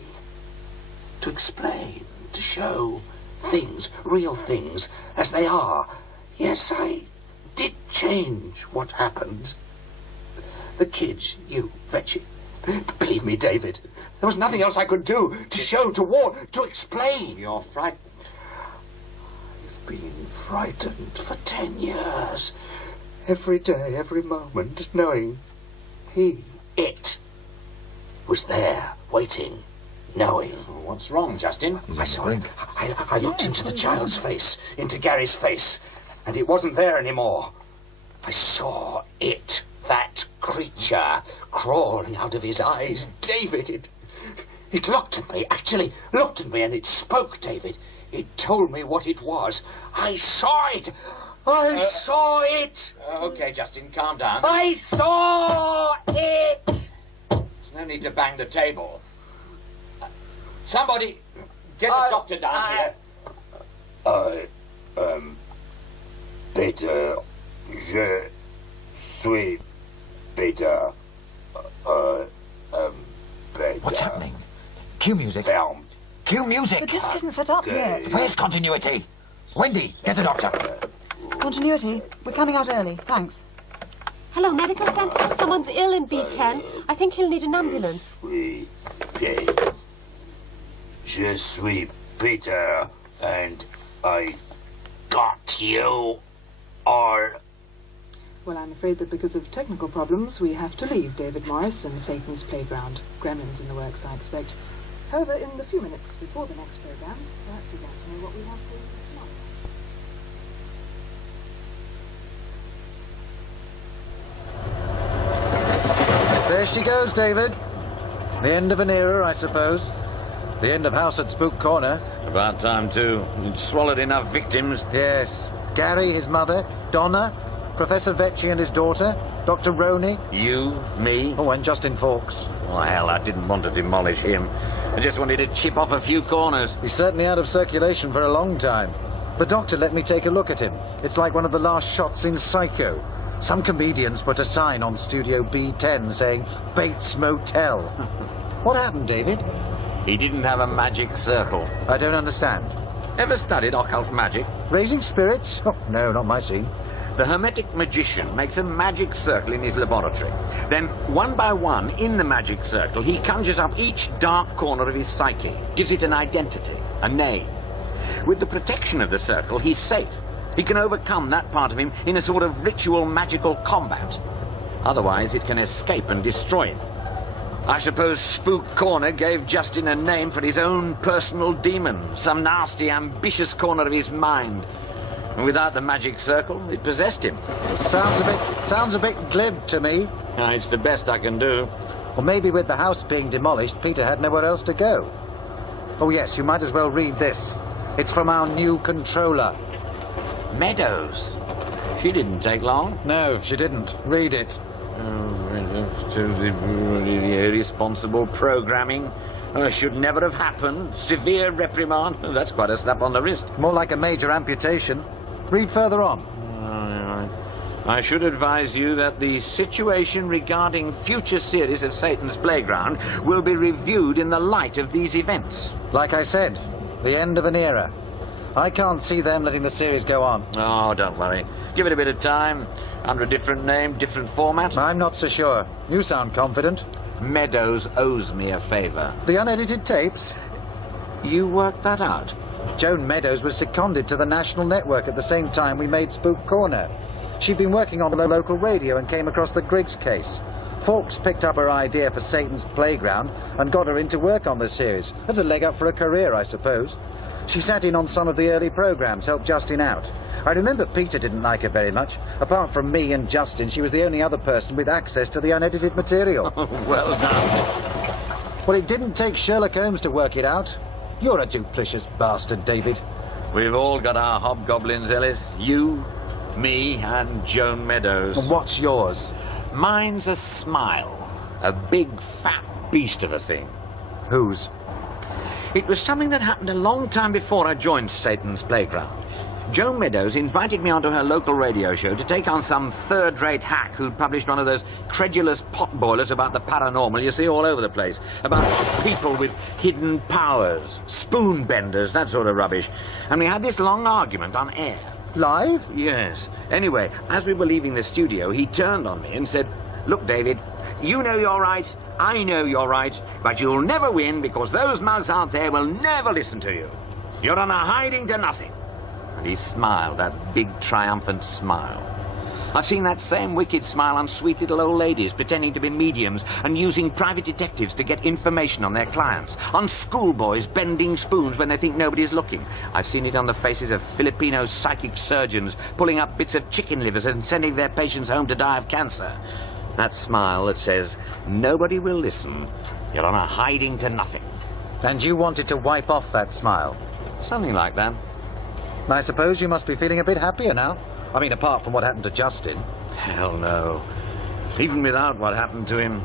to explain, to show things, real things, as they are. Yes, I did change what happened. The kids, you, Vecchi. Believe me, David, there was nothing else I could do to show, to warn, to explain. You're frightened. I've been frightened for 10 years. Every day, every moment, knowing it, was there, waiting, knowing. What's wrong, Justin? I saw it. I looked into the child's face, into Gary's face, and it wasn't there anymore. I saw it, that creature, crawling out of his eyes. David, it looked at me, actually looked at me, and it spoke, David. It told me what it was. I saw it. I saw it. Okay, Justin, calm down. I saw it. There's no need to bang the table. Somebody, get the doctor down here. Peter, je suis Peter. What's happening? Cue music. Filmed. Cue music. The disc isn't set up yet. Where's continuity? Wendy, get the doctor. Continuity. We're coming out early. Thanks. Hello, medical centre. Someone's ill in B10. I think he'll need an ambulance. Je suis Peter, and I got you all. Well, I'm afraid that because of technical problems, we have to leave David Morris and Satan's Playground. Gremlins in the works, I expect. However, in the few minutes before the next programme, perhaps you'd like to know what we have for you tomorrow. There she goes, David. The end of an era, I suppose. The end of House at Spook Corner. About time, too. You'd swallowed enough victims. Yes. Gary, his mother, Donna, Professor Vecchi and his daughter, Dr. Roney. You, me. Oh, and Justin Fawkes. Oh, hell, I didn't want to demolish him. I just wanted to chip off a few corners. He's certainly out of circulation for a long time. The doctor let me take a look at him. It's like one of the last shots in Psycho. Some comedians put a sign on Studio B10 saying, Bates Motel. What happened, David? He didn't have a magic circle. I don't understand. Ever studied occult magic? Raising spirits? Oh, no, not my scene. The Hermetic magician makes a magic circle in his laboratory. Then, one by one, in the magic circle, he conjures up each dark corner of his psyche, gives it an identity, a name. With the protection of the circle, he's safe. He can overcome that part of him in a sort of ritual magical combat. Otherwise, it can escape and destroy him. I suppose Spook Corner gave Justin a name for his own personal demon, some nasty, ambitious corner of his mind. And without the magic circle, it possessed him. Sounds a bit glib to me. It's the best I can do. Or maybe with the house being demolished, Peter had nowhere else to go. Oh yes, you might as well read this. It's from our new controller. Meadows. She didn't take long. No, she didn't. Read it. Irresponsible programming. Should never have happened. Severe reprimand. That's quite a slap on the wrist. More like a major amputation. Read further on. I should advise you that the situation regarding future series of Satan's Playground will be reviewed in the light of these events. Like I said, the end of an era. I can't see them letting the series go on. Oh, don't worry. Give it a bit of time. Under a different name, different format. I'm not so sure. You sound confident. Meadows owes me a favour. The unedited tapes? You worked that out? Joan Meadows was seconded to the national network at the same time we made Spook Corner. She'd been working on the local radio and came across the Griggs case. Fawkes picked up her idea for Satan's Playground and got her into work on the series. That's a leg up for a career, I suppose. She sat in on some of the early programmes, helped Justin out. I remember Peter didn't like her very much. Apart from me and Justin, she was the only other person with access to the unedited material. Well done. Well, it didn't take Sherlock Holmes to work it out. You're a duplicitous bastard, David. We've all got our hobgoblins, Ellis. You, me, and Joan Meadows. And what's yours? Mine's a smile. A big, fat beast of a thing. Whose? It was something that happened a long time before I joined Satan's Playground. Joan Meadows invited me onto her local radio show to take on some third-rate hack who'd published one of those credulous potboilers about the paranormal you see all over the place. About people with hidden powers, spoon benders, that sort of rubbish. And we had this long argument on air. Live? Yes. Anyway, as we were leaving the studio, he turned on me and said, "Look, David, you know you're right, I know you're right, but you'll never win because those mugs out there will never listen to you. You're on a hiding to nothing." And he smiled, that big triumphant smile. I've seen that same wicked smile on sweet little old ladies pretending to be mediums and using private detectives to get information on their clients. On schoolboys bending spoons when they think nobody's looking. I've seen it on the faces of Filipino psychic surgeons pulling up bits of chicken livers and sending their patients home to die of cancer. That smile that says, nobody will listen. You're on a hiding to nothing. And you wanted to wipe off that smile? Something like that. I suppose you must be feeling a bit happier now. I mean, apart from what happened to Justin. Hell no. Even without what happened to him,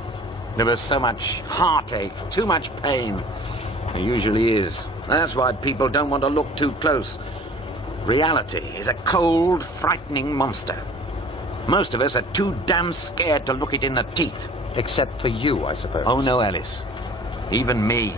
there was so much heartache, too much pain. There usually is. And that's why people don't want to look too close. Reality is a cold, frightening monster. Most of us are too damn scared to look it in the teeth. Except for you, I suppose. Oh, no, Ellis. Even me.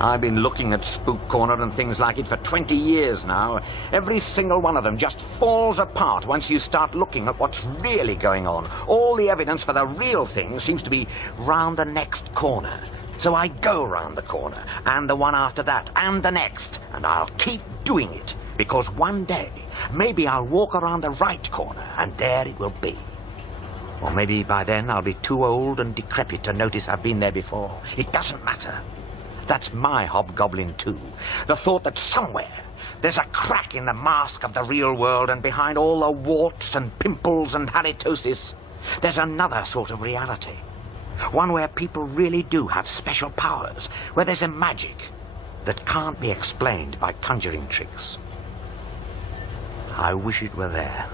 I've been looking at Spook Corner and things like it for 20 years now. Every single one of them just falls apart once you start looking at what's really going on. All the evidence for the real thing seems to be round the next corner. So I go round the corner, and the one after that, and the next, and I'll keep doing it, because one day, maybe I'll walk around the right corner, and there it will be. Or maybe by then I'll be too old and decrepit to notice I've been there before. It doesn't matter. That's my hobgoblin too. The thought that somewhere there's a crack in the mask of the real world, and behind all the warts and pimples and halitosis, there's another sort of reality. One where people really do have special powers, where there's a magic that can't be explained by conjuring tricks. I wish it were there.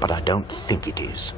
But I don't think it is.